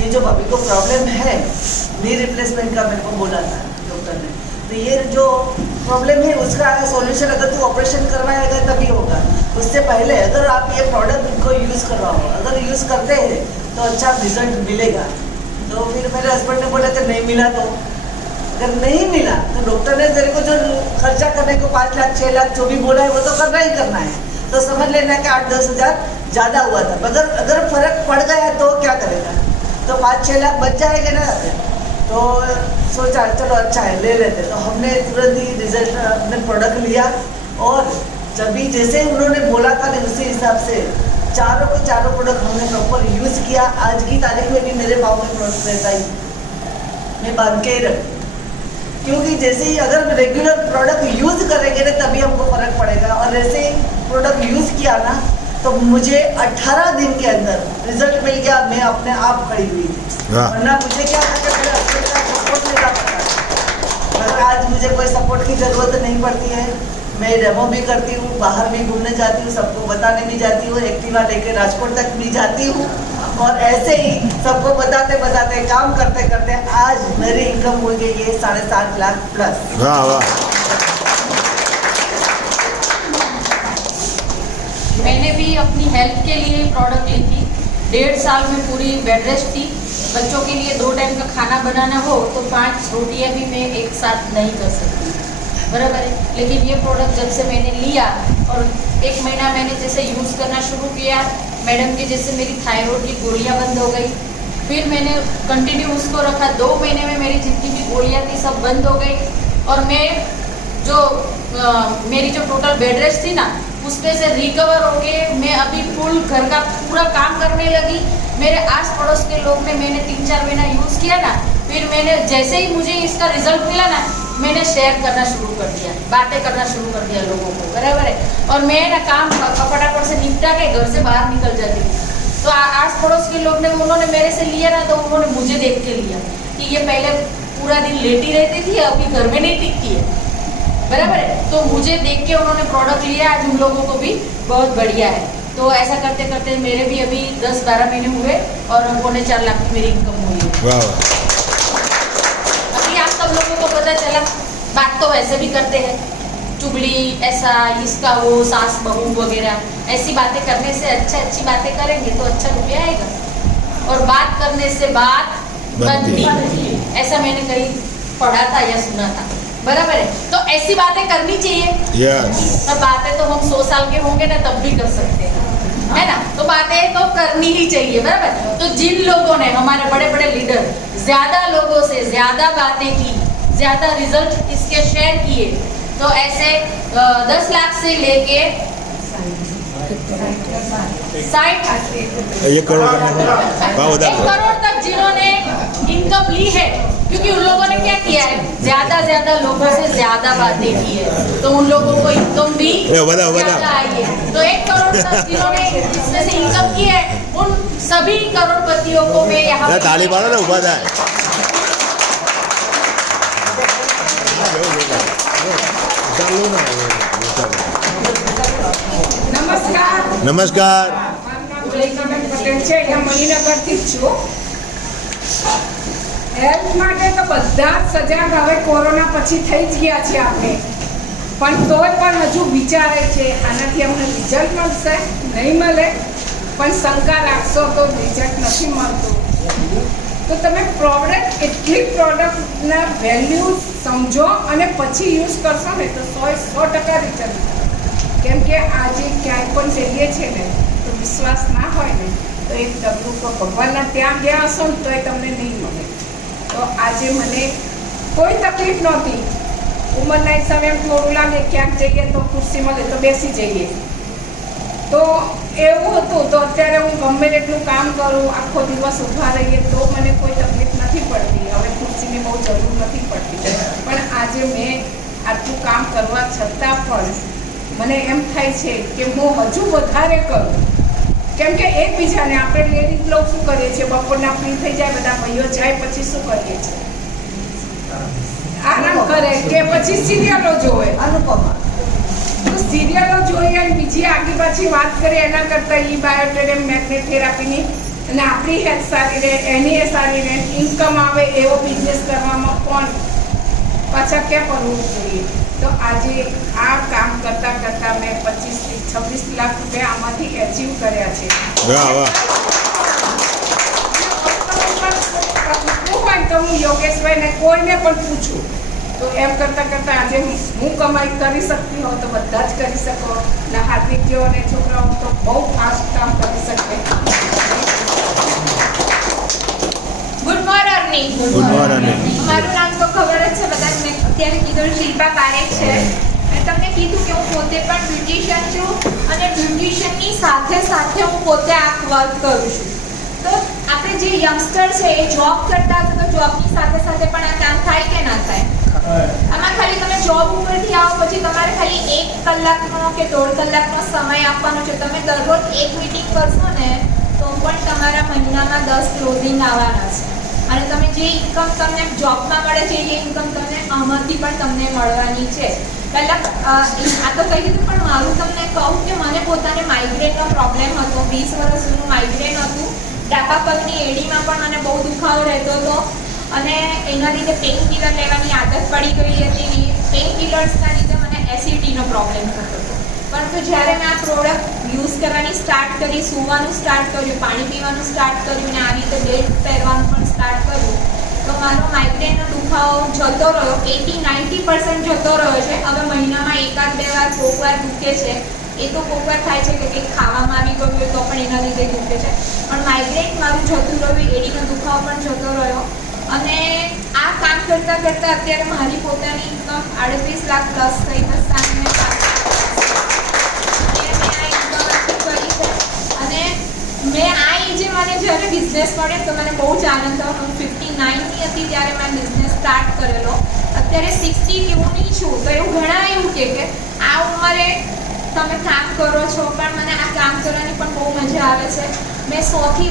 ये जो भाभी को प्रॉब्लम है नी रिप्लेसमेंट का मेरे को बोला था डॉक्टर ने. तो ये जो प्रॉब्लम है उसका सॉल्यूशन अगर तू ऑपरेशन करवाएगा तभी होगा. उससे पहले अगर आप ये प्रोडक्ट को यूज़ करवाओ, अगर यूज़ करते हैं तो अच्छा रिजल्ट मिलेगा. तो फिर मेरे हस्बैंड ने बोला कि नहीं मिला तो अगर नहीं मिला तो डॉक्टर ने तेरे को जो खर्चा करने को 5 लाख 6 लाख जो भी बोला है वो तो करना ही करना है. तो समझ लेना कि 8-10 हज़ार ज़्यादा हुआ था. मगर अगर फर्क पड़ गया तो क्या करेगा, तो 5-6 लाख बच जाएगा ना. तो सोचा चलो अच्छा है ले लेते. तो हमने तुरंत ही रिजल्ट अपने प्रोडक्ट लिया. और जब भी जैसे उन्होंने बोला था ना उसी हिसाब से चारों प्रोडक्ट हमने प्रॉपर यूज़ किया. आज की तारीख में भी मेरे पाँव में प्रोडक्ट रहता ही मैं बांध के ही रखती. क्योंकि जैसे ही अगर रेगुलर प्रोडक्ट यूज़ करेंगे ना तभी हमको फ़र्क पड़ेगा. और ऐसे ही प्रोडक्ट यूज़ किया ना तो मुझे 18 दिन के अंदर रिजल्ट मिल गया. मैं अपने आप खड़ी हुई थी, वरना मुझे क्या था कि मेरे हस्बैंड का सपोर्ट लेना पड़ता. मगर आज मुझे कोई सपोर्ट की ज़रूरत नहीं पड़ती है. मैं डेमो भी करती हूँ, बाहर भी घूमने जाती हूँ, सबको बताने भी जाती हूँ. एक्टिवा लेके राजकोट तक भी जाती हूँ. और ऐसे ही सबको बताते बताते काम करते करते आज मेरी इनकम हो गई है 7.5 लाख प्लस. वाह वाह. मैंने भी अपनी हेल्थ के लिए प्रोडक्ट ली थी. 1.5 साल में पूरी बेड रेस्ट थी. बच्चों के लिए 2 टाइम का खाना बनाना हो तो 5 रोटियां भी मैं एक साथ नहीं कर सकती, बराबर है. लेकिन ये प्रोडक्ट जब से मैंने लिया और 1 महीना मैंने जैसे यूज़ करना शुरू किया, मैडम के जैसे मेरी थायराइड की गोलियां बंद हो गई. फिर मैंने कंटिन्यू उसको रखा. 2 महीने में मेरी जितनी भी गोलियां थी सब बंद हो गई. और मैं जो मेरी जो टोटल बेड रेस्ट थी ना उसमें से रिकवर होके मैं अभी फुल घर का पूरा काम करने लगी. मेरे आस पड़ोस के लोग ने मैंने 3-4 महीना यूज़ किया ना, फिर मैंने जैसे ही मुझे इसका रिजल्ट मिला ना मैंने शेयर करना शुरू कर दिया, बातें करना शुरू कर दिया लोगों को, बराबर है. और मैं ना काम फटाफट से निपटा के घर से बाहर निकल जाती हूँ. तो आस पड़ोस के लोग ने उन्होंने मेरे से लिया ना तो उन्होंने मुझे देख के लिया कि ये पहले पूरा दिन लेटी रहती थी, अभी घर में नहीं टिकती है, बराबर है. तो मुझे देख के उन्होंने प्रोडक्ट लिया. आज उन लोगों को भी बहुत बढ़िया है. तो ऐसा करते करते मेरे भी अभी 10-12 महीने हुए और 3.25 लाख की मेरी इनकम हुई है. अभी आप सब लोगों को पता चला. बात तो वैसे भी करते हैं, चुगली ऐसा इसका वो सास बहू वगैरह, ऐसी बातें करने से अच्छी बातें करेंगे तो अच्छा रुपया आएगा. और बात करने से बात बनती, ऐसा मैंने कहीं पढ़ा था या सुना था, बराबर है. तो ऐसी बातें करनी चाहिए. और बातें तो हम 100 साल के होंगे ना तब भी कर सकते हैं, है ना. तो बातें तो करनी ही चाहिए, बराबर. तो जिन लोगों ने हमारे बड़े बड़े लीडर ज्यादा लोगों से ज्यादा बातें की, ज्यादा रिजल्ट इसके शेयर किए, तो ऐसे 10 लाख से लेके 1 करोड़ तक जिन्होंने इनकम ली है, क्योंकि उन लोगों ने क्या किया है, ज्यादा लोगों से ज्यादा बातें की है, तो उन लोगों को इनकम भी ज्यादा आई है. तो 1 करोड़ तक जिन्होंने इसमें से इनकम की है उन सभी करोड़पतियों को मैं यहाँ ताली मारो ना, उभा થાય. નમસ્કાર. પટેલ છે, અહીંયા મણિનગરથી જ છું. હેલ્થ માટે તો બધા જ સજાગ હવે કોરોના પછી થઈ જ ગયા છે આપણે, પણ તોય પણ હજુ વિચારે છે આનાથી અમને રિઝલ્ટ મળશે નહીં મળે, પણ શંકા રાખશો તો રિઝલ્ટ નથી મળતું. તો તમે પ્રોડક્ટના વેલ્યુ સમજો અને પછી યુઝ કરશો ને તો 100% રિઝલ્ટ. કેમ કે આજે ક્યાંય પણ જઈએ છીએ ને તો વિશ્વાસ ના હોય ને તો એક ડગલું તો ભગવાનના ત્યાં ગયા હશો ને તોય તમને નહીં મળે. તો આજે મને કોઈ તકલીફ નહોતી, ઉંમરના હિસાબે એમ થોડું લાગે ક્યાંક જઈએ તો ખુરશી મળે તો બેસી જઈએ. તો એવું હતું. તો અત્યારે હું ગમે તેટલું કામ કરું, આખો દિવસ ઊભા રહીએ તો મને કોઈ તકલીફ નથી પડતી. હવે ખુરશીની બહુ જરૂર નથી પડતી. પણ આજે મેં આટલું કામ કરવા છતાં પણ મને એમ થાય છે કે હું હજુ વધારે કરું. કેમ કે એકબીજાને આપણે લેડીઝ લોકો શું કરીએ છીએ, બપોરના ફ્રી થઈ જાય, બધા ભાઈઓ જાય પછી શું કરીએ છીએ, આરામ કરે કે પછી સિરિયલો જોવે. અનુપમા તો સિરિયલો જોઈએ અને બીજી આગી પાછી વાત કરીએ એના કરતાં ઈ બાયોટેરેમ મેગ્નેટ થેરાપીની અને આપણી હેલ્થ સારી રહે, એની એ સારી રહે, ઇન્કમ આવે એવો બિઝનેસ કરવામાં કોણ પાછા ક્યાં કરવું જોઈએ. તો આજે આ કામ કરતાં કરતાં મેં 25 થી 26 લાખ રૂપિયા આમાંથી એચીવ કર્યા છે. વાહ વાહ. તો હું યોગેશભાઈને કોઈને પણ પૂછું તો એમ કરતાં કરતાં આજે હું કમાઈ કરી શકતી હોઉં તો બધા જ કરી શકો. ને હાર્દિકજીઓ અને છોકરાઓ તો બહુ ફાસ્ટ કામ કરી શકે. Good morning. Good morning. મારું નામ તો ખબર જ છે બધા. મેં અત્યારે કીધું શિલ્પા પારેખ છે. મેં તમને કીધું કે હું પોતે પણ બ્યુટિશિયન છું અને બ્યુટિશિયનની સાથે સાથે હું પોતે આ વર્ક કરું છું. તો આપણે જે યંગસ્ટર છે એ જોબ કરતા હતા તો જોબની સાથે સાથે પણ આ કામ થાય કે ના થાય? આમાં ખાલી તમે જોબ ઉપરથી આવો પછી તમારે ખાલી 1 કલાકનો કે 1.5 કલાકનો સમય આપવાનો છે. તમે દરરોજ એક મીટિંગ કરશો ને તો પણ તમારા મહિનામાં 10 ક્લોઝિંગ આવવાના છે. અને તમે જે ઇન્કમ તમને જોબમાં મળે છે એ ઇન્કમ તમને આમાંથી પણ તમને મળવાની છે. પહેલાં આ તો કહી દીધું પણ મારું તમને કહું કે મને પોતાને માઇગ્રેનનો પ્રોબ્લેમ હતો. 20 વર્ષ જૂનું માઇગ્રેન હતું. ડાબા પગની એડીમાં પણ મને બહુ દુખાવો રહેતો હતો અને એના લીધે પેઇન કિલર લેવાની આદત પડી ગઈ હતી. પેઇન કિલર્સના લીધે મને એસિડિટીનો પ્રોબ્લેમ થતો હતો. પરંતુ જ્યારે મેં આ પ્રોડક્ટ યુઝ કરવાની સ્ટાર્ટ કરી, સૂવાનું સ્ટાર્ટ કર્યું, પાણી પીવાનું સ્ટાર્ટ કર્યું અને આ રીતે બેલ્ટ પહેરવાનું પણ સ્ટાર્ટ કર્યું તો મારો માઇગ્રેનનો દુખાવો જતો રહ્યો. 80-90% જતો રહ્યો છે. હવે મહિનામાં 1-2 વાર કોક વાર દુખે છે. એ તો કોક વાર થાય છે કે કંઈક ખાવામાં આવી ગયું હોય તો પણ એના લીધે દુખે છે. પણ માઇગ્રેન મારું જતું રહ્યું, એડીનો દુખાવો પણ જતો રહ્યો. અને આ કામ કરતાં કરતાં અત્યારે મારી પોતાની ઇન્કમ 38 લાખ પ્લસ થઈ. બસ સામે મેં આ ઇન્કમ કરી છે. અને મેં આ એજે મને જ્યારે બિઝનેસ મળે તો મને બહુ જ આનંદ થયો. હું 59ની હતી ત્યારે મેં બિઝનેસ સ્ટાર્ટ કરેલો. અત્યારે 62ની છું. તો એવું ઘણા એવું કે આ ઉંમરે તમે કામ કરો છો પણ મને આ કામ કરવાની પણ બહુ મજા આવે છે. મેં 100થી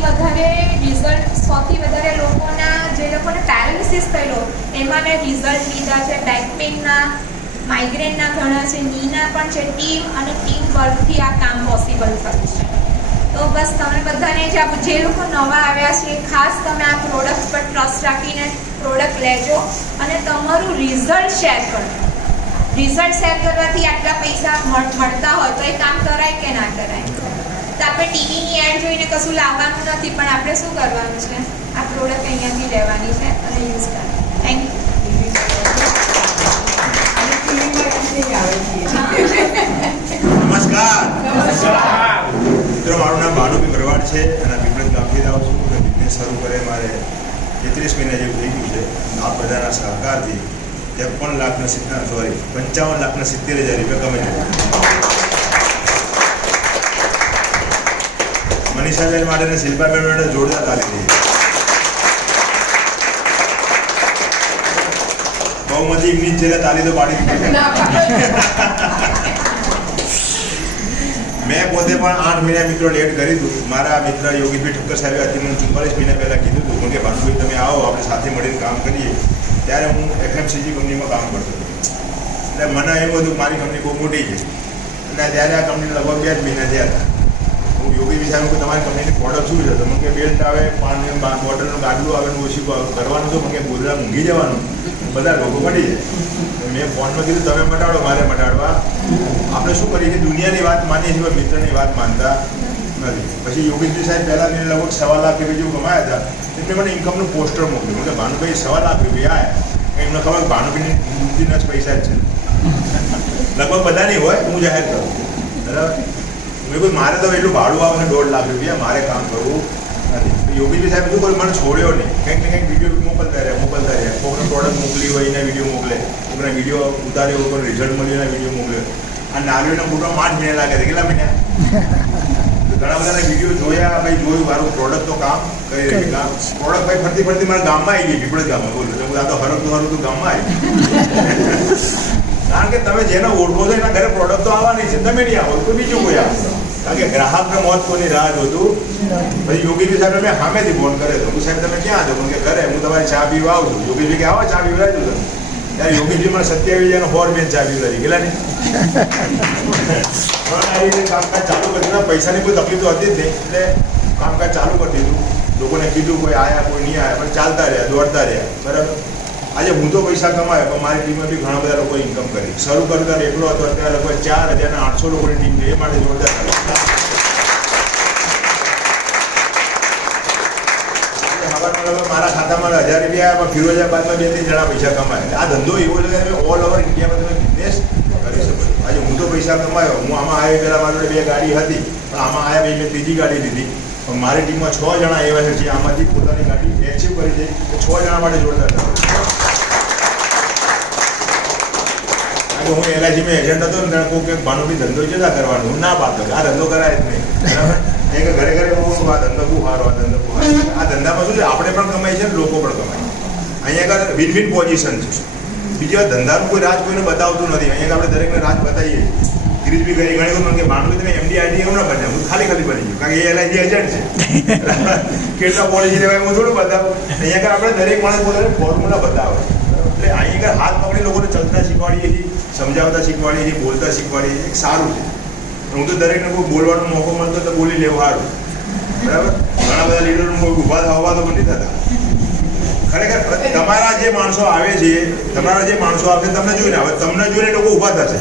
વધારે લોકોના જે લોકોને પેરાલિસિસ થયેલો એમાં મેં રિઝલ્ટ લીધા છે. બેક પેઇનના, માઇગ્રેનના ઘણા છે, નીના પણ છે. ટીમ અને ટીમ વર્કથી આ કામ પોસિબલ થયું છે. તો બસ તમે બધાને જે લોકો નવા આવ્યા છે ખાસ તમે આ પ્રોડક્ટ પર ટ્રસ્ટ રાખીને પ્રોડક્ટ લેજો અને તમારું રિઝલ્ટ શેર કરજો. રિઝલ્ટ શેર કરવાથી આટલા પૈસા મળતા હોય તો એ કામ કરાય કે ના કરાય? તો આપણે ટીવીની એડ જોઈને કશું લાવવાનું નથી પણ આપણે શું કરવાનું છે? આ પ્રોડક્ટ અહીંયાથી લેવાની છે અને યુઝ કરવાની. થેન્ક નમસ્કાર. મિત્રો, મારું નામ ભાનુભાઈ ભરવાડ છે અને પીપળજ ગામથી આવું છું. બિઝનેસ શરૂ કરે મારે 33 મહિના જેવું થઈ ગયું છે. આપ બધાના સહકારથી 55 લાખના 70,000 રૂપિયા કમાઈ. મનીષાબેન માટે અને શિલ્પાબેન માટે જોરદાર તાલી થઈ. બહુમતી એમની છેલ્લે તાલી તો પાડી દીધી. મેં પોતે પણ 8 મહિના મિત્રો લેટ કરી હતું. મારા મિત્ર યોગીભાઈ ઠક્કર સાહેબે હતી મને 44 મહિના પહેલાં કીધું હતું કે ભાનુભાઈ તમે આવો આપણે સાથે મળીને કામ કરીએ. ત્યારે હું FMCG કંપનીમાં કામ કરતો હતો. એટલે મને એમ હતું મારી કંપની બહુ મોટી છે અને ત્યારે આ કંપની લગભગ 2 જ મહિના થયા હતા. હું યોગીભાઈ સાહેબ કે તમારી કંપનીની પ્રોડક્ટ શું છે? તો મને કે બેલ્ટ આવે, પાણી બોટલનું ગાડલું આવે, ઓછી કરવાનું તો મને બોલવા ઊંઘી જવાનું, બધા લોકો મળી જાય. મેં ફોનમાં કીધું તમે મટાડો, મારે મટાડવા. આપણે શું કરીએ છીએ દુનિયાની વાત માનીએ છીએ પણ મિત્રની વાત માનતા નથી. પછી યોગેશભાઈ સાહેબ પહેલાં મેં લગભગ 1.25 લાખ રૂપિયા જેવું કમાયા હતા. એમને મને ઇન્કમનું પોસ્ટર મોકલ્યું કે ભાનુભાઈ 1.25 લાખ રૂપિયા આવ્યા. એમને ખબર ભાનુભાઈની બુદ્ધિના જ પૈસા જ છે. લગભગ બધાની હોય હું જાહેર કરું. બરાબર. મેં કોઈ મારે તો એટલું ભાડું આવે ને 1.5 લાખ રૂપિયા મારે કામ કરવું નથી. યોગીભાઈ સાહેબ શું કર્યું મને છોડ્યો નહીં. કંઈક ને કંઈક વિડીયો મોકલતા રહ્યા. કોઈને પ્રોડક્ટ મોકલી હોય એના વિડીયો મોકલે. કોઈના વિડીયો ઉતાર્યો, કોઈ રિઝલ્ટ મળ્યો, વિડીયો મોકલ્યો. આ નાલીઓના ફોટોમાં 8 મહિના લાગે છે. કેટલા મહિના? ઘણા બધાના વિડીયો જોયા, ભાઈ જોયું, મારું પ્રોડક્ટ તો કામ કરી રહી. પ્રોડક્ટ ભાઈ ફરતી ફરતી મારા ગામમાં આવી ગઈ, પીપળજ ગામમાં. બોલો તો આ તો હરકતું ગામમાં આવી. કારણ કે તમે જેને ઓળખો છો એના ઘરે પ્રોડક્ટ તો આવવાની છે, તમે નહીં આવો તો બીજું કોઈ આવશે. કારણ કે ગ્રાહકને મોત કોની રાહ જોતું. પછી યોગીજી સાહેબ મેં સામેથી ફોન કર્યો હતો, હું સાહેબ તમે ક્યાં છો? કે ઘરે, હું તમારી ચા પીવા આવું છું. યોગીજી કે આવો ચા પીવા છું તમે. ત્યારે યોગીજી મને 27 100 ચા પીવા ગયેલા નહીં. કામકાજ ચાલુ કરી દીધું, પૈસાની કોઈ તકલીફ તો હતી જ નહીં, એટલે કામકાજ ચાલુ કરી દીધું. લોકોને કીધું કોઈ આયા કોઈ નહીં આવ્યા, પણ ચાલતા રહ્યા, દોડતા રહ્યા. બરાબર. આજે હું તો પૈસા કમાયો, પણ મારી ટીમમાં બી ઘણા બધા લોકો ઇન્કમ કરી. શરૂ કર્યું ત્યારે એકલો હતો, અત્યારે લગભગ 4800 લોકોની ટીમ છે. એ માટે જોરદાર મારા ખાતામાં 1000 રૂપિયા, ફિરોજાબાદમાં 2-3 જણા પૈસા કમાય. આ ધંધો એવો છે કે તમે ઓલ ઓવર ઇન્ડિયામાં તમે બિઝનેસ કરી શકો. આજે હું તો પૈસા કમાયો, હું આમાં આવ્યો પહેલાં મારી 2 ગાડી હતી, પણ આમાં આવ્યા પછી મેં 3જી ગાડી લીધી. પણ મારી ટીમમાં 6 જણા એવા છે જે આમાંથી પોતાની ગાડી એચીવ કરી છે. 6 જણા માટે જોરદાર. હું LICમાં એજન્ટ હતો ને, કોઈ કે ભાનુભાઈ ધંધો જતા કરવાનો, હું ના પાડતો, આ ધંધો કરાય જ નહીં. બરાબર. એ કે ઘરે ઘરે હું આ ધંધો બહુ સારો, આ ધંધો બહુ સારો. આ ધંધામાં શું છે, આપણે પણ કમાય છે ને લોકો પણ કમાય. અહીંયા આગળ વિન વિન પોઝિશન છે. બીજા ધંધાનું કોઈ રાજ કોઈને બતાવતું નથી. અહીંયા આપણે દરેકને રાજ બતાવીએ. ગિરીશભાઈ ઘણી વખત કે ભાનુભાઈ તમે MD ID એવું ના બન્યા, હું ખાલી બની ગયું, કારણ કે એ LIC એજન્ટ છે. કેટલા પોલિસી લેવાય હું થોડું બતાવું. અહીંયા આગળ આપણે દરેક માણસ પોતાને ફોર્મ્યુલા બતાવે. એટલે અહીંયા આગળ હાથ પકડી લોકોને ચલતા શીખવાડીએ છીએ, સમજાવતા શીખવાડીએ છીએ, બોલતા શીખવાડીએ છીએ. સારું છે. હું તો દરેકને કોઈ બોલવાનો મોકો મળતો તો બોલી લેવું સારું. બરાબર. ઘણા બધા લીડરો કોઈ ઊભા થવા તો નથી થતા. ખરેખર તમારા જે માણસો આવે છે, તમારા જે માણસો આવશે તમને જોઈને આવે, તમને જોઈને લોકો ઊભા થશે.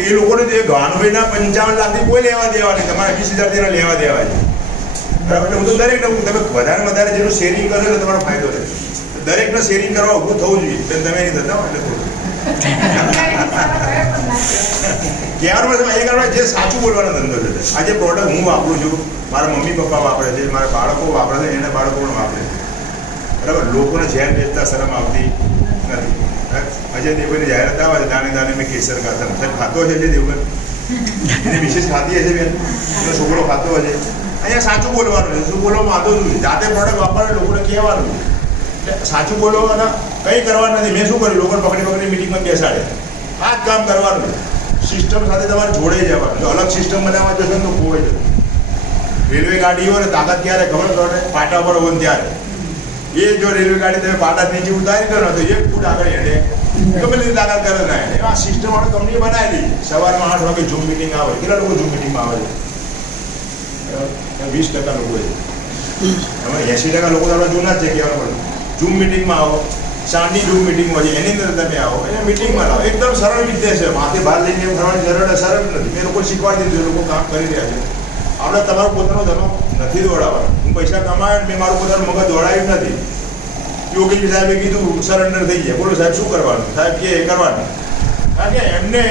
એ લોકોને જે ભાનુભાઈના 55 લાખથી કોઈ લેવા દેવા નહીં, તમારા 20,000 જેના લેવા દેવા છે. બરાબર. એટલે હું તો દરેકને તમે વધારે જેનું શેરિંગ કરશો એટલે તમારો ફાયદો રહેશે. દરેકને શેરિંગ કરવા ઊભું થવું જોઈએ. તમે નહીં થતા હો એટલે થોડું જે સાચું બોલવાનો ધંધો છે. આજે પ્રોડક્ટ હું વાપરું છું, મારા મમ્મી પપ્પા વાપરે છે, મારા બાળકો વાપરે છે, એના બાળકો પણ વાપરે છે. બરાબર. લોકોને ઝેર વેચતા શરમ આવતી નથી. અજય દેવગનની જાહેરાત આવે છે, દાને દાને મેં કેસર ખાતા. સાહેબ ખાતો છે અજય દેવગન? એની વિશેષ ખાતી હશે બેન, એનો છોકરો ખાતો હશે. અહીંયા સાચું બોલવાનું છે. શું બોલવામાં આવતું નથી. જાતે પ્રોડક્ટ વાપરવાનું, લોકોને કહેવાનું છે. સાચું બોલવાના કંઈ કરવાનું નથી. મેં શું કર્યું, લોકોને પકડી મિટિંગમાં બેસાડે. આ જ કામ કરવાનું છે. સિસ્ટમ સાથે તમારે જોડે જવાનું. અલગ સિસ્ટમ બનાવવા જશો ને તો ખોવાઈ જશે. રેલવે ગાડી હોય ને તાકાત ક્યારે ખબર પડે, પાટા પર હોય ત્યારે. એ જો રેલવે ગાડી તમે પાટા નીચે ઉતારી કરો તો 1 ફૂટ આગળ હેડે, ગમે તેટલી તાકાત કરે ના હેડે. આ સિસ્ટમ વાળો કંપની બનાવેલી. સવારમાં 8 વાગે ઝૂમ મિટિંગ આવે. કેટલા લોકો ઝૂમ મિટિંગમાં આવે છે? 20% લોકો છે. અમે 80% લોકો તો આપણે જૂના જ છે કહેવાનું પડે. ઝૂમ મિટિંગમાં આવો, સાંજની ઝૂમ મિટિંગ હોય છે, એની અંદર તમે આવો, એને મિટિંગમાં લાવો. એકદમ સરળ વિદ્યા છે. માથે બહાર લઈને એમ કરવાની જરૂર સરળ નથી. મેં લોકો શીખવાડી દીધું, લોકો કામ કરી રહ્યા છે. આપણે તમારો પોતાનો ધર્મ નથી દોડાવવાનો. હું પૈસા કમાયો, મેં મારું પોતાનું મગજ દોડાવ્યું નથી. યોગીજી સાહેબે કીધું સરેન્ડર થઈ જાય. બોલો સાહેબ શું કરવાનું? સાહેબ કે એ કરવાનું. કારણ કે એમને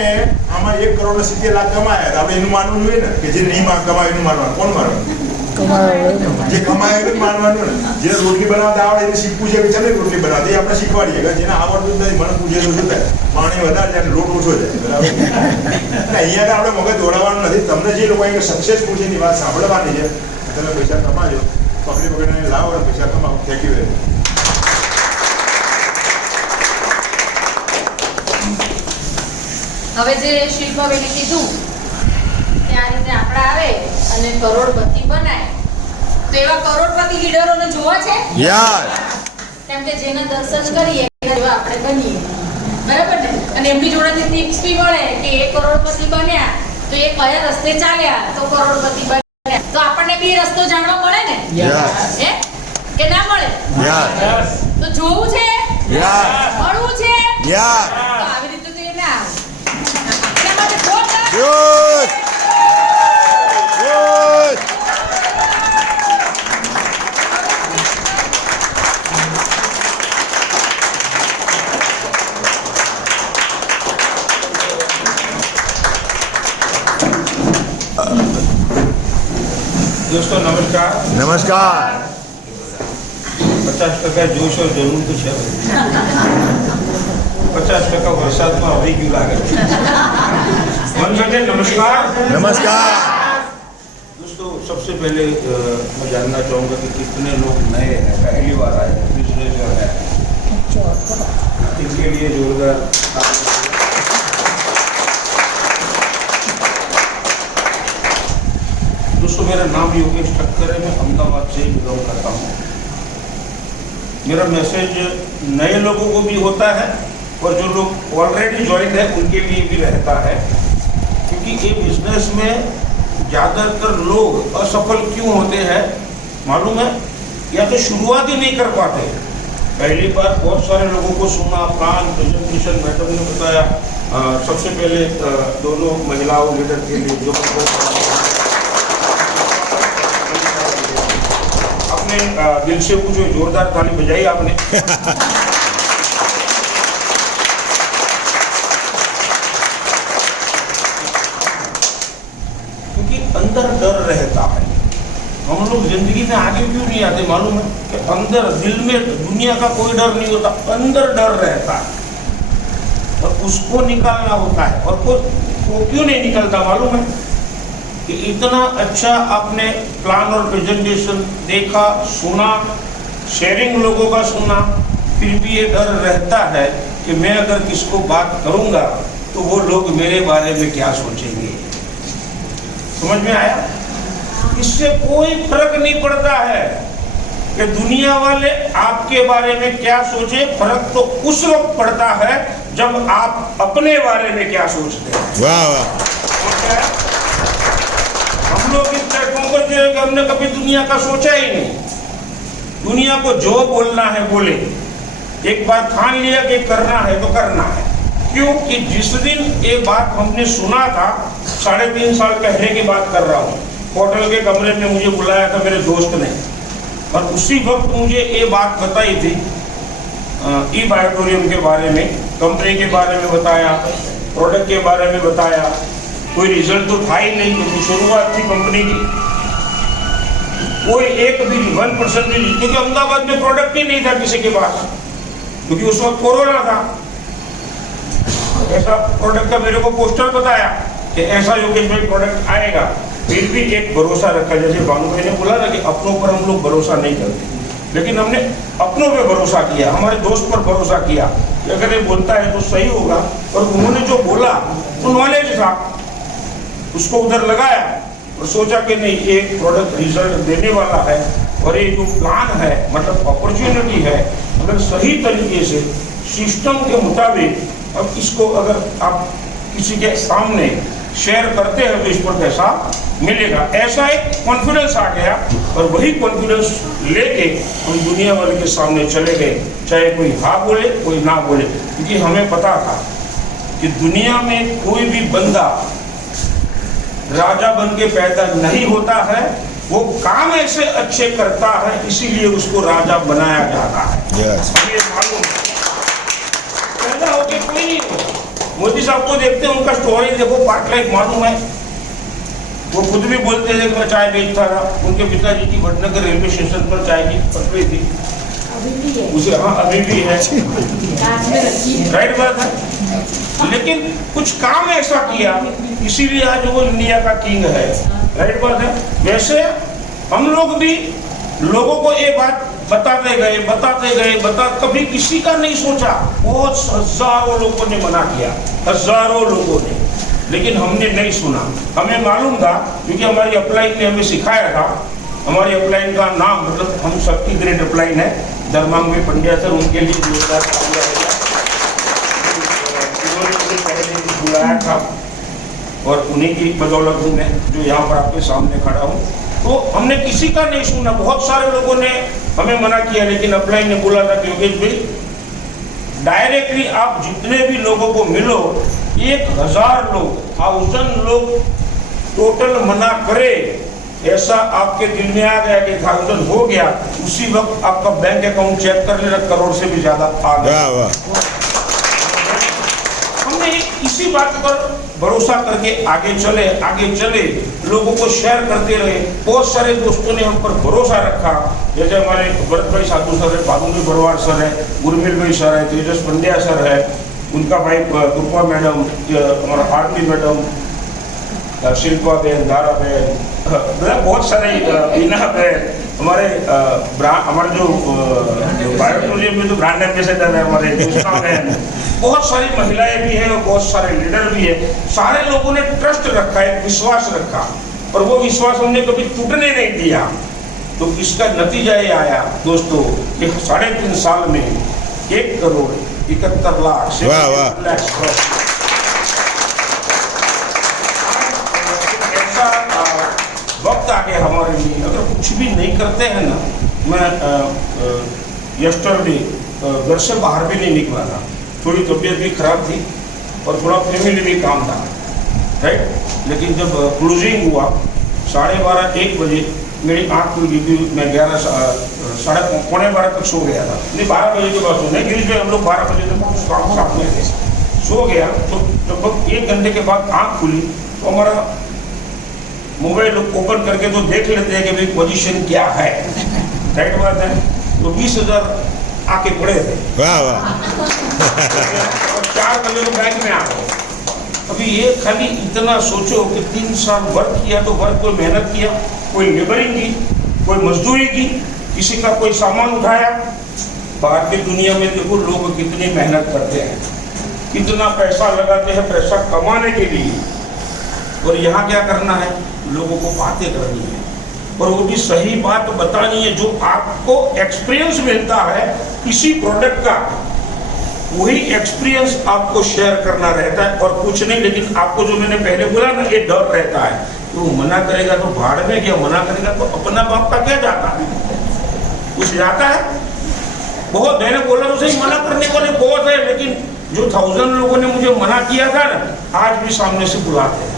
આમાં 1 કરોડ 70 લાખ કમાયા, આપણે એનું માનવું જોઈએ ને, કે જે નહીં કમાય એનું માનવાનું. કોણ માનવાનું? જે કમાય એનું માનવાનું ને. જે રોટલી બનાવતા આવડે એને શીખવું છે કે ચાલે રોટલી બનાવતી, આપણે શીખવાડીએ. કે જેને આવડતું જ નથી, મને પૂછે તો શું થાય? પાણી વધારે જાય, લોટ ઓછો જાય. બરાબર. એટલે અહીંયા આપણે મગજ દોડાવવાનું નથી. તમને જે લોકો સક્સેસફુલ છે એની વાત સાંભળવાની છે. તમે પૈસા કમાજો, પકડીને લાવો અને પૈસા કમાવો. Thank you very much. હવે જે શિલ્પાબેને કીધું કે આ રીતે આપણે આવે અને કરોડપતિ બનાય, તો એવા કરોડપતિ લીડરોને જોવા છે કેમ કે જેના દર્શન કરીએ એવા આપણે બનીએ. બરાબર ને? અને એમની જોડેથી ટિપ્સ બી મળે કે એ કરોડપતિ બન્યા તો એ કયા રસ્તે ચાલ્યા તો કરોડપતિ બન્યા. તો આપણને બી રસ્તો જાણવા મળે ને, હે કે ના મળે? તો જોવું છે, મળવું છે, તો આવી રીતે તો એ ના આવે. दोस्तों नमस्कार. नमस्कार. 50% जोश और जरूर तो है. 50% વરસાદમાં આવી ગયું લાગે છે। नमस्कार। नमस्कार। दोस्तों, सबसे पहले मैं जानना चाहूँगा कि कितने लोग नए हैं, पहली बार आए हैं, बिजनेस जो है इनके लिए जोरदार। दोस्तों, मेरा नाम योगेश ठक्कर है, मैं अहमदाबाद से बिलोंग करता हूँ। मेरा मैसेज नए लोगों को भी होता है और जो लोग ऑलरेडी ज्वाइन है उनके लिए भी रहता है, क्योंकि ये बिजनेस में ज़्यादातर लोग असफल क्यों होते हैं मालूम है? या तो शुरुआत ही नहीं कर पाते। पहली बार बहुत सारे लोगों को सुना, प्लान प्रेजेंटेशन मैडम ने बताया। सबसे पहले दोनों महिलाओं लीडर के लिए जो अपने दिल से पूछो, जोरदार ताली बजाई आपने। क्योंकि अंदर डर रहता है। हम लोग जिंदगी में आगे क्यों नहीं आते मालूम है? कि अंदर दिल में दुनिया का कोई डर नहीं होता, अंदर डर रहता है और उसको निकालना होता है। और वो क्यों नहीं निकलता मालूम है? कि इतना अच्छा आपने प्लान और प्रेजेंटेशन देखा, सुना, शेयरिंग लोगों का सुना, फिर भी ये डर रहता है कि मैं अगर किसको बात करूंगा तो वो लोग मेरे बारे में क्या सोचेंगे। समझ में आया? इससे कोई फर्क नहीं पड़ता है कि दुनिया वाले आपके बारे में क्या सोचे। फर्क तो उस वक्त पड़ता है जब आप अपने बारे में क्या सोचते हैं। वाह वाह। हम लोग इस प्लेटफॉर्म पर जो है कि हमने कभी दुनिया का सोचा ही नहीं। दुनिया को जो बोलना है बोले। एक बार ठान लिया कि करना है तो करना है। क्योंकि जिस दिन ये बात हमने सुना था, 3.5 साल पहले की बात कर रहा हूँ, होटल के कमरे में मुझे बुलाया था मेरे दोस्त ने और उसी वक्त मुझे ये बात बताई थी ई बायोटोरियम के बारे में, कंपनी के बारे में बताया, प्रोडक्ट के बारे में बताया। कोई रिजल्ट तो था ही नहीं, क्योंकि शुरुआत थी कंपनी की। कोई एक भी 1% भी नहीं, क्योंकि अहमदाबाद में प्रोडक्ट ही नहीं था किसी के पास, क्योंकि उस वक्त कोरोना था। ऐसा प्रोडक्ट का मेरे को पोस्टर बताया कि ऐसा योगेश भाई प्रोडक्ट आएगा, फिर भी एक भरोसा रखा। जैसे भानु भाई ने बोला ना कि अपनों पर हम लोग भरोसा नहीं करते, लेकिन हमने अपनों पे भरोसा किया, हमारे दोस्त पर भरोसा किया कि अगर ये बोलता है तो सही होगा। और उन्होंने जो बोला वो नॉलेज था, उसको उधर लगाया और सोचा कि नहीं ये प्रोडक्ट रिजल्ट देने वाला है। और ये जो प्लान है, मतलब अपॉर्चुनिटी है, अगर सही तरीके से सिस्टम के मुताबिक अब इसको अगर आप किसी के सामने शेयर करते हैं तो इस पर पैसा मिलेगा। ऐसा एक कॉन्फिडेंस आ गया और वही कॉन्फिडेंस लेके हम दुनिया वाले के सामने चले गए, चाहे कोई हाँ बोले कोई ना बोले, क्योंकि हमें पता था कि दुनिया में कोई भी बंदा राजा बन के पैदा नहीं होता है, वो काम ऐसे अच्छे करता है इसीलिए उसको राजा बनाया जाता है। हमें मालूम पैदा होके कोई नहीं होता। मोदी साहब को देखते हैं, उनका स्टोरी देखो, पार्ट लाइफ मालूम है। वो खुद भी बोलते थे कि मैं चाय बेचता था, उनके पिताजी की वडनगर रेलवे स्टेशन पर चाय की फैक्ट्री थी, उसे हाँ अभी भी है, राइट बात है। लेकिन कुछ काम ऐसा किया इसीलिए आज वो इंडिया का किंग है, राइट बात है। वैसे हम लोग भी लोगों को ये बात बताते गए, कभी किसी का नहीं सोचा। बहुत हजारों लोगों ने मना किया, हजारों लोगों ने, लेकिन हमने नहीं सुना। हमें मालूम था, क्योंकि हमारी अपलाइन ने हमें सिखाया था। हमारी अपलाइन का नाम, मतलब हम सबकी ग्रेट अपलाइन है, धर्मांग में पंड्या सर, उनके लिए जोरदार बुलाया था और उन्हीं की बदौलत हूँ मैं जो यहाँ पर आपके सामने खड़ा हूँ। तो हमने किसी का नहीं सुना, बहुत सारे लोगों ने हमें मना किया, लेकिन अपलाइन ने बोला था कि योगेश भाई डायरेक्टली आप जितने भी लोगों को मिलो, 1000 लोग, 1000 लोग टोटल मना करे, ऐसा आपके दिल में आ गया कि 1000 हो गया, उसी वक्त आपका बैंक अकाउंट चेक कर लेना, करोड़ से भी ज्यादा आ गया। हमने इसी बात पर भरोसा करके आगे चले, लोगों को शेयर करते रहे। बहुत सारे दोस्तों ने हम पर भरोसा रखा, जैसे हमारे भरत भाई साधु सर है, बाबू भाई भरवाड़ सर है, गुरमिल भाई सर है, तेजस पंड्या सर है, उनका भाई कृपा मैडम, हमारा आरती मैडम, शिल्पा बहन, दारा बहन, मतलब बहुत सारे बीना बहन, हमारे जो बायोटूरिज्म में जो ब्रांड एम्बेसडर है हमारे कृष्णा बहन, बहुत सारी महिलाएं भी हैं और बहुत सारे लीडर भी हैं। सारे लोगों ने ट्रस्ट रखा है, विश्वास रखा, और वो विश्वास हमने कभी टूटने नहीं दिया। तो इसका नतीजा ये आया दोस्तों कि 3.5 साल में 1,71,00,000 ऐसा वक्त आ गया हमारे लिए। अगर कुछ भी नहीं करते हैं ना, मैं यस्टरडे घर से बाहर भी नहीं निकला था, थोड़ी तबीयत भी खराब थी और थोड़ा फैमिली भी काम था, राइट। लेकिन जब क्लोजिंग हुआ 12:30-1 बजे मेरी आँख खुल गई। मैं 11:30 तक सो गया था, नहीं 12 बजे के बाद सोने गिरीश में हम लोग 12 बजे तक साथ में थे, सो गया। तो लगभग 1 घंटे के बाद आँख खुली तो हमारा मोबाइल ओपन करके तो देख लेते हैं कि भाई पोजीशन क्या है, राइट बात है। तो 20,000 आके पड़े थे, वाह वाह, और 4 कलर बैंक में आ गए। अभी ये खाली इतना सोचो कि 3 साल वर्क किया, तो वर्क कोई मेहनत किया, कोई लेबरिंग की, कोई मजदूरी की, किसी का कोई सामान उठाया। बाहर की दुनिया में देखो लोग कितनी मेहनत करते हैं, कितना पैसा लगाते हैं पैसा कमाने के लिए, और यहाँ क्या करना है, लोगों को बातें करनी है, और वो भी सही बात बतानी है। जो आपको एक्सपीरियंस मिलता है किसी प्रोडक्ट का, वही एक्सपीरियंस आपको शेयर करना रहता है और कुछ नहीं। लेकिन आपको जो मैंने पहले बोला ना, ये डर रहता है, तो मना करेगा तो भाड़ में क्या, मना करेगा तो अपना बाप का क्या जाता है, कुछ जाता है। बहुत मैंने बोला तो सही, मना करने वाले बहुत है, लेकिन जो 1000 लोगों ने मुझे मना किया था ना, आज भी सामने से बुलाते हैं,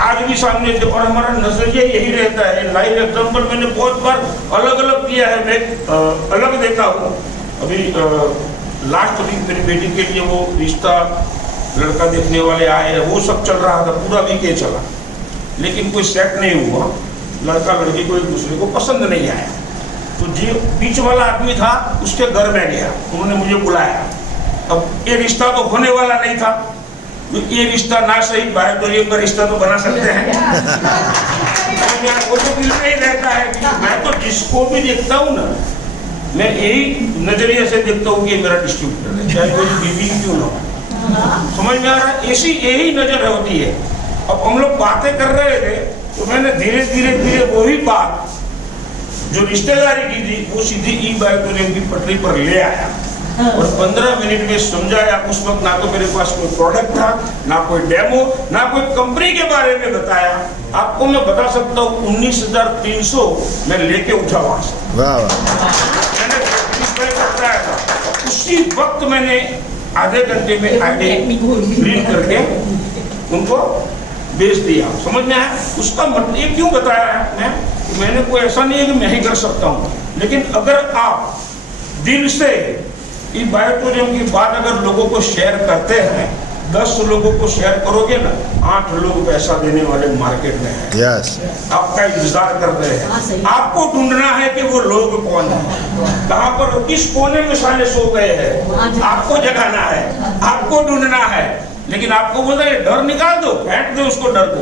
आज भी सामने से। और हमारा नजरिया यही रहता है। लाइव एग्जाम्पल मैंने बहुत बार अलग अलग दिया है, मैं अलग देता हूँ। अभी लास्ट वीक मेरी बेटी के लिए वो रिश्ता लड़का देखने वाले आए हैं, वो सब चल रहा था, पूरा वीक ये चला, लेकिन कोई सेट नहीं हुआ। लड़का लड़की को एक दूसरे को पसंद नहीं आया, तो जो बीच वाला आदमी था उसके घर में गया, उन्होंने मुझे बुलाया। अब ये रिश्ता तो होने वाला नहीं था, तो ये रिश्ता ना सही बायोटोरियम का रिश्ता तो बना सकते हैं। वो तो दिल में ही रहता है कि मैं तो जिसको भी देखता हूँ ना, मैं यही नजरिए से देखता हूँ कि मेरा डिस्ट्रीब्यूटर है, चाहे मेरी बीवी क्यों ना हो। समझ में आ रहा है, ऐसी यही नजर होती है। अब हम लोग बातें कर रहे थे, तो मैंने धीरे धीरे वही बात जो रिश्तेदारी की थी, वो सीधी ई बायोटोरियम की पटरी पर ले आया और 15 मिनट में समझाया। उस वक्त ना तो मेरे पास कोई प्रोडक्ट था, ना कोई डेमो, ना कोई कंपनी के बारे में बताया। आपको मैं बता सकता हूँ 19,300 मैं लेके उठा वहां से, मैंने बताया था। उसी वक्त मैंने आधे घंटे में आगे क्लीन करके उनको बेच दिया। समझ में आया उसका मतलब? ये क्यों बताया है मैंने कोई ऐसा नहीं है कि मैं ही कर सकता हूँ, लेकिन अगर आप दिल से ये बायोटोरियम की बात अगर लोगों को शेयर करते हैं, 10 लोगों को शेयर करोगे ना, 8 लोग पैसा देने वाले मार्केट में हैं। yes. आपका इंतजार कर रहे हैं, आपको ढूंढना है कि वो लोग कौन है, कहाँ पर, किस कोने में साले सो गए हैं, आपको जगाना है, आपको ढूंढना है। लेकिन आपको बोलता है डर निकाल दो, फेंक दो उसको डर को,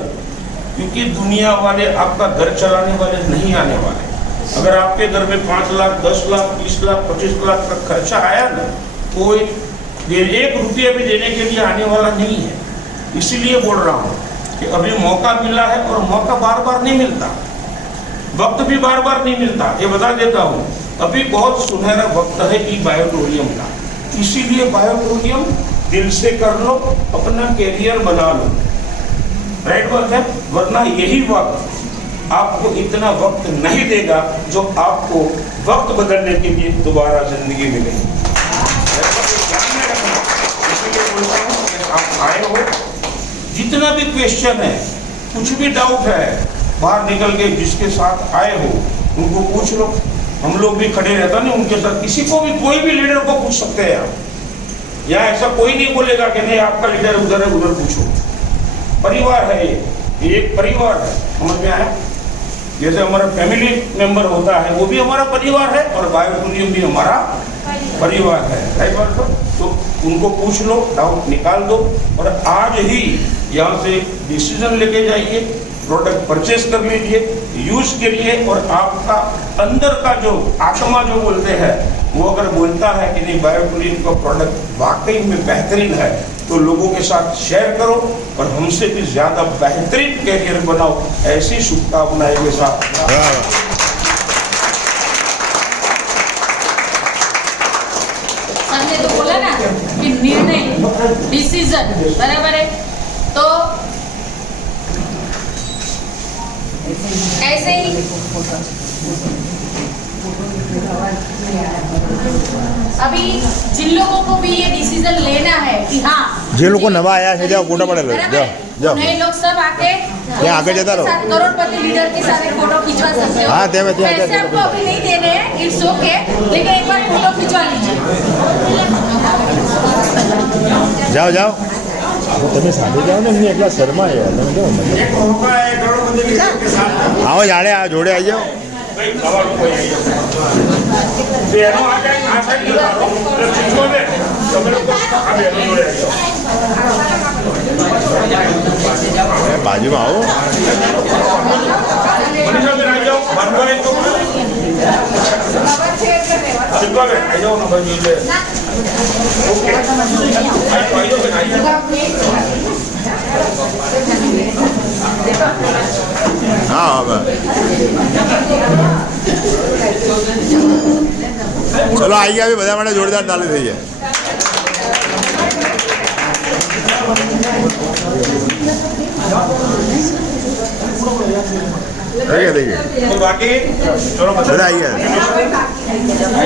क्योंकि दुनिया वाले आपका घर चलाने वाले नहीं आने वाले। अगर आपके घर में 5 लाख, 10 लाख, 20 लाख, 25 लाख का खर्चा आया ना, कोई 1 रुपया भी देने के लिए आने वाला नहीं है। इसीलिए बोल रहा हूँ कि अभी मौका मिला है, और मौका बार बार नहीं मिलता, वक्त भी बार बार नहीं मिलता। ये बता देता हूँ, अभी बहुत सुनहरा वक्त है ई बायोटोरियम का। इसीलिए बायोटोरियम दिल से कर लो, अपना कैरियर बना लो, राइट बात है। वरना यही वक्त आपको इतना वक्त नहीं देगा जो आपको वक्त बदलने के लिए दोबारा जिंदगी मिलेगी। इसलिए बोलता हूँ कि आप आए हो, जितना भी क्वेश्चन है, कुछ भी डाउट है, बाहर निकल के जिसके साथ आए हो उनको पूछ लो। हम लोग भी खड़े रहता नहीं उनके साथ, किसी को भी, कोई भी लीडर को पूछ सकते हैं आप। यहाँ ऐसा कोई नहीं बोलेगा कि नहीं आपका लीडर उधर है, उधर पूछो। परिवार है ये एक परिवार है, समझ में आया। जैसे हमारा फैमिली मेंबर होता है, वो भी हमारा परिवार है, और बायोटोरियम भी हमारा परिवार है बात पर? तो उनको पूछ लो, डाउट निकाल दो और आज ही यहाँ से डिसीजन लेके जाइए, प्रोडक्ट परचेस कर लीजिए, यूज करिए और आपका अंदर का जो आत्मा जो बोलते हैं वो अगर बोलता है कि नहीं बायोक्लीन का प्रोडक्ट वाकई में बेहतरीन है तो लोगों के साथ शेयर करो और हमसे भी ज़्यादा बेहतरीन कैरियर बनाओ, ऐसी शुभकामनाएं के साथ। हमने तो बोला ना कि निर्णय डिसीजन बराबर है, तो ऐसे ही अभी जिन लोगों को भी ये डिसीजन लेना है कि हाँ જે લોકો નવા આયા છે જાઓ ફોટો પડેલો જાઓ જાઓ नए लोग सब आके ત્યાં આગળ જતા રહો। करोड़पति लीडर के साथ एक फोटो खिंचवा सकते हो। हाँ, ત્યાં पैसे आपको अभी नहीं देने हैं, इट्स ओके, लेकिन एक बार फोटो खिंचवा लीजिए। જાઓ જાઓ તમે સાથે જાઓ ને એમની એટલા શર્મા આવ્યા તમે જાઓ આવો જાડે આ જોડે આવી જાઓ બાજુમાં આવો હા હવે ચલો આવી ગયા બધા માટે જોરદાર તાલી થઈ જાય થઈ ગયા બાકી બધા આવી ગયા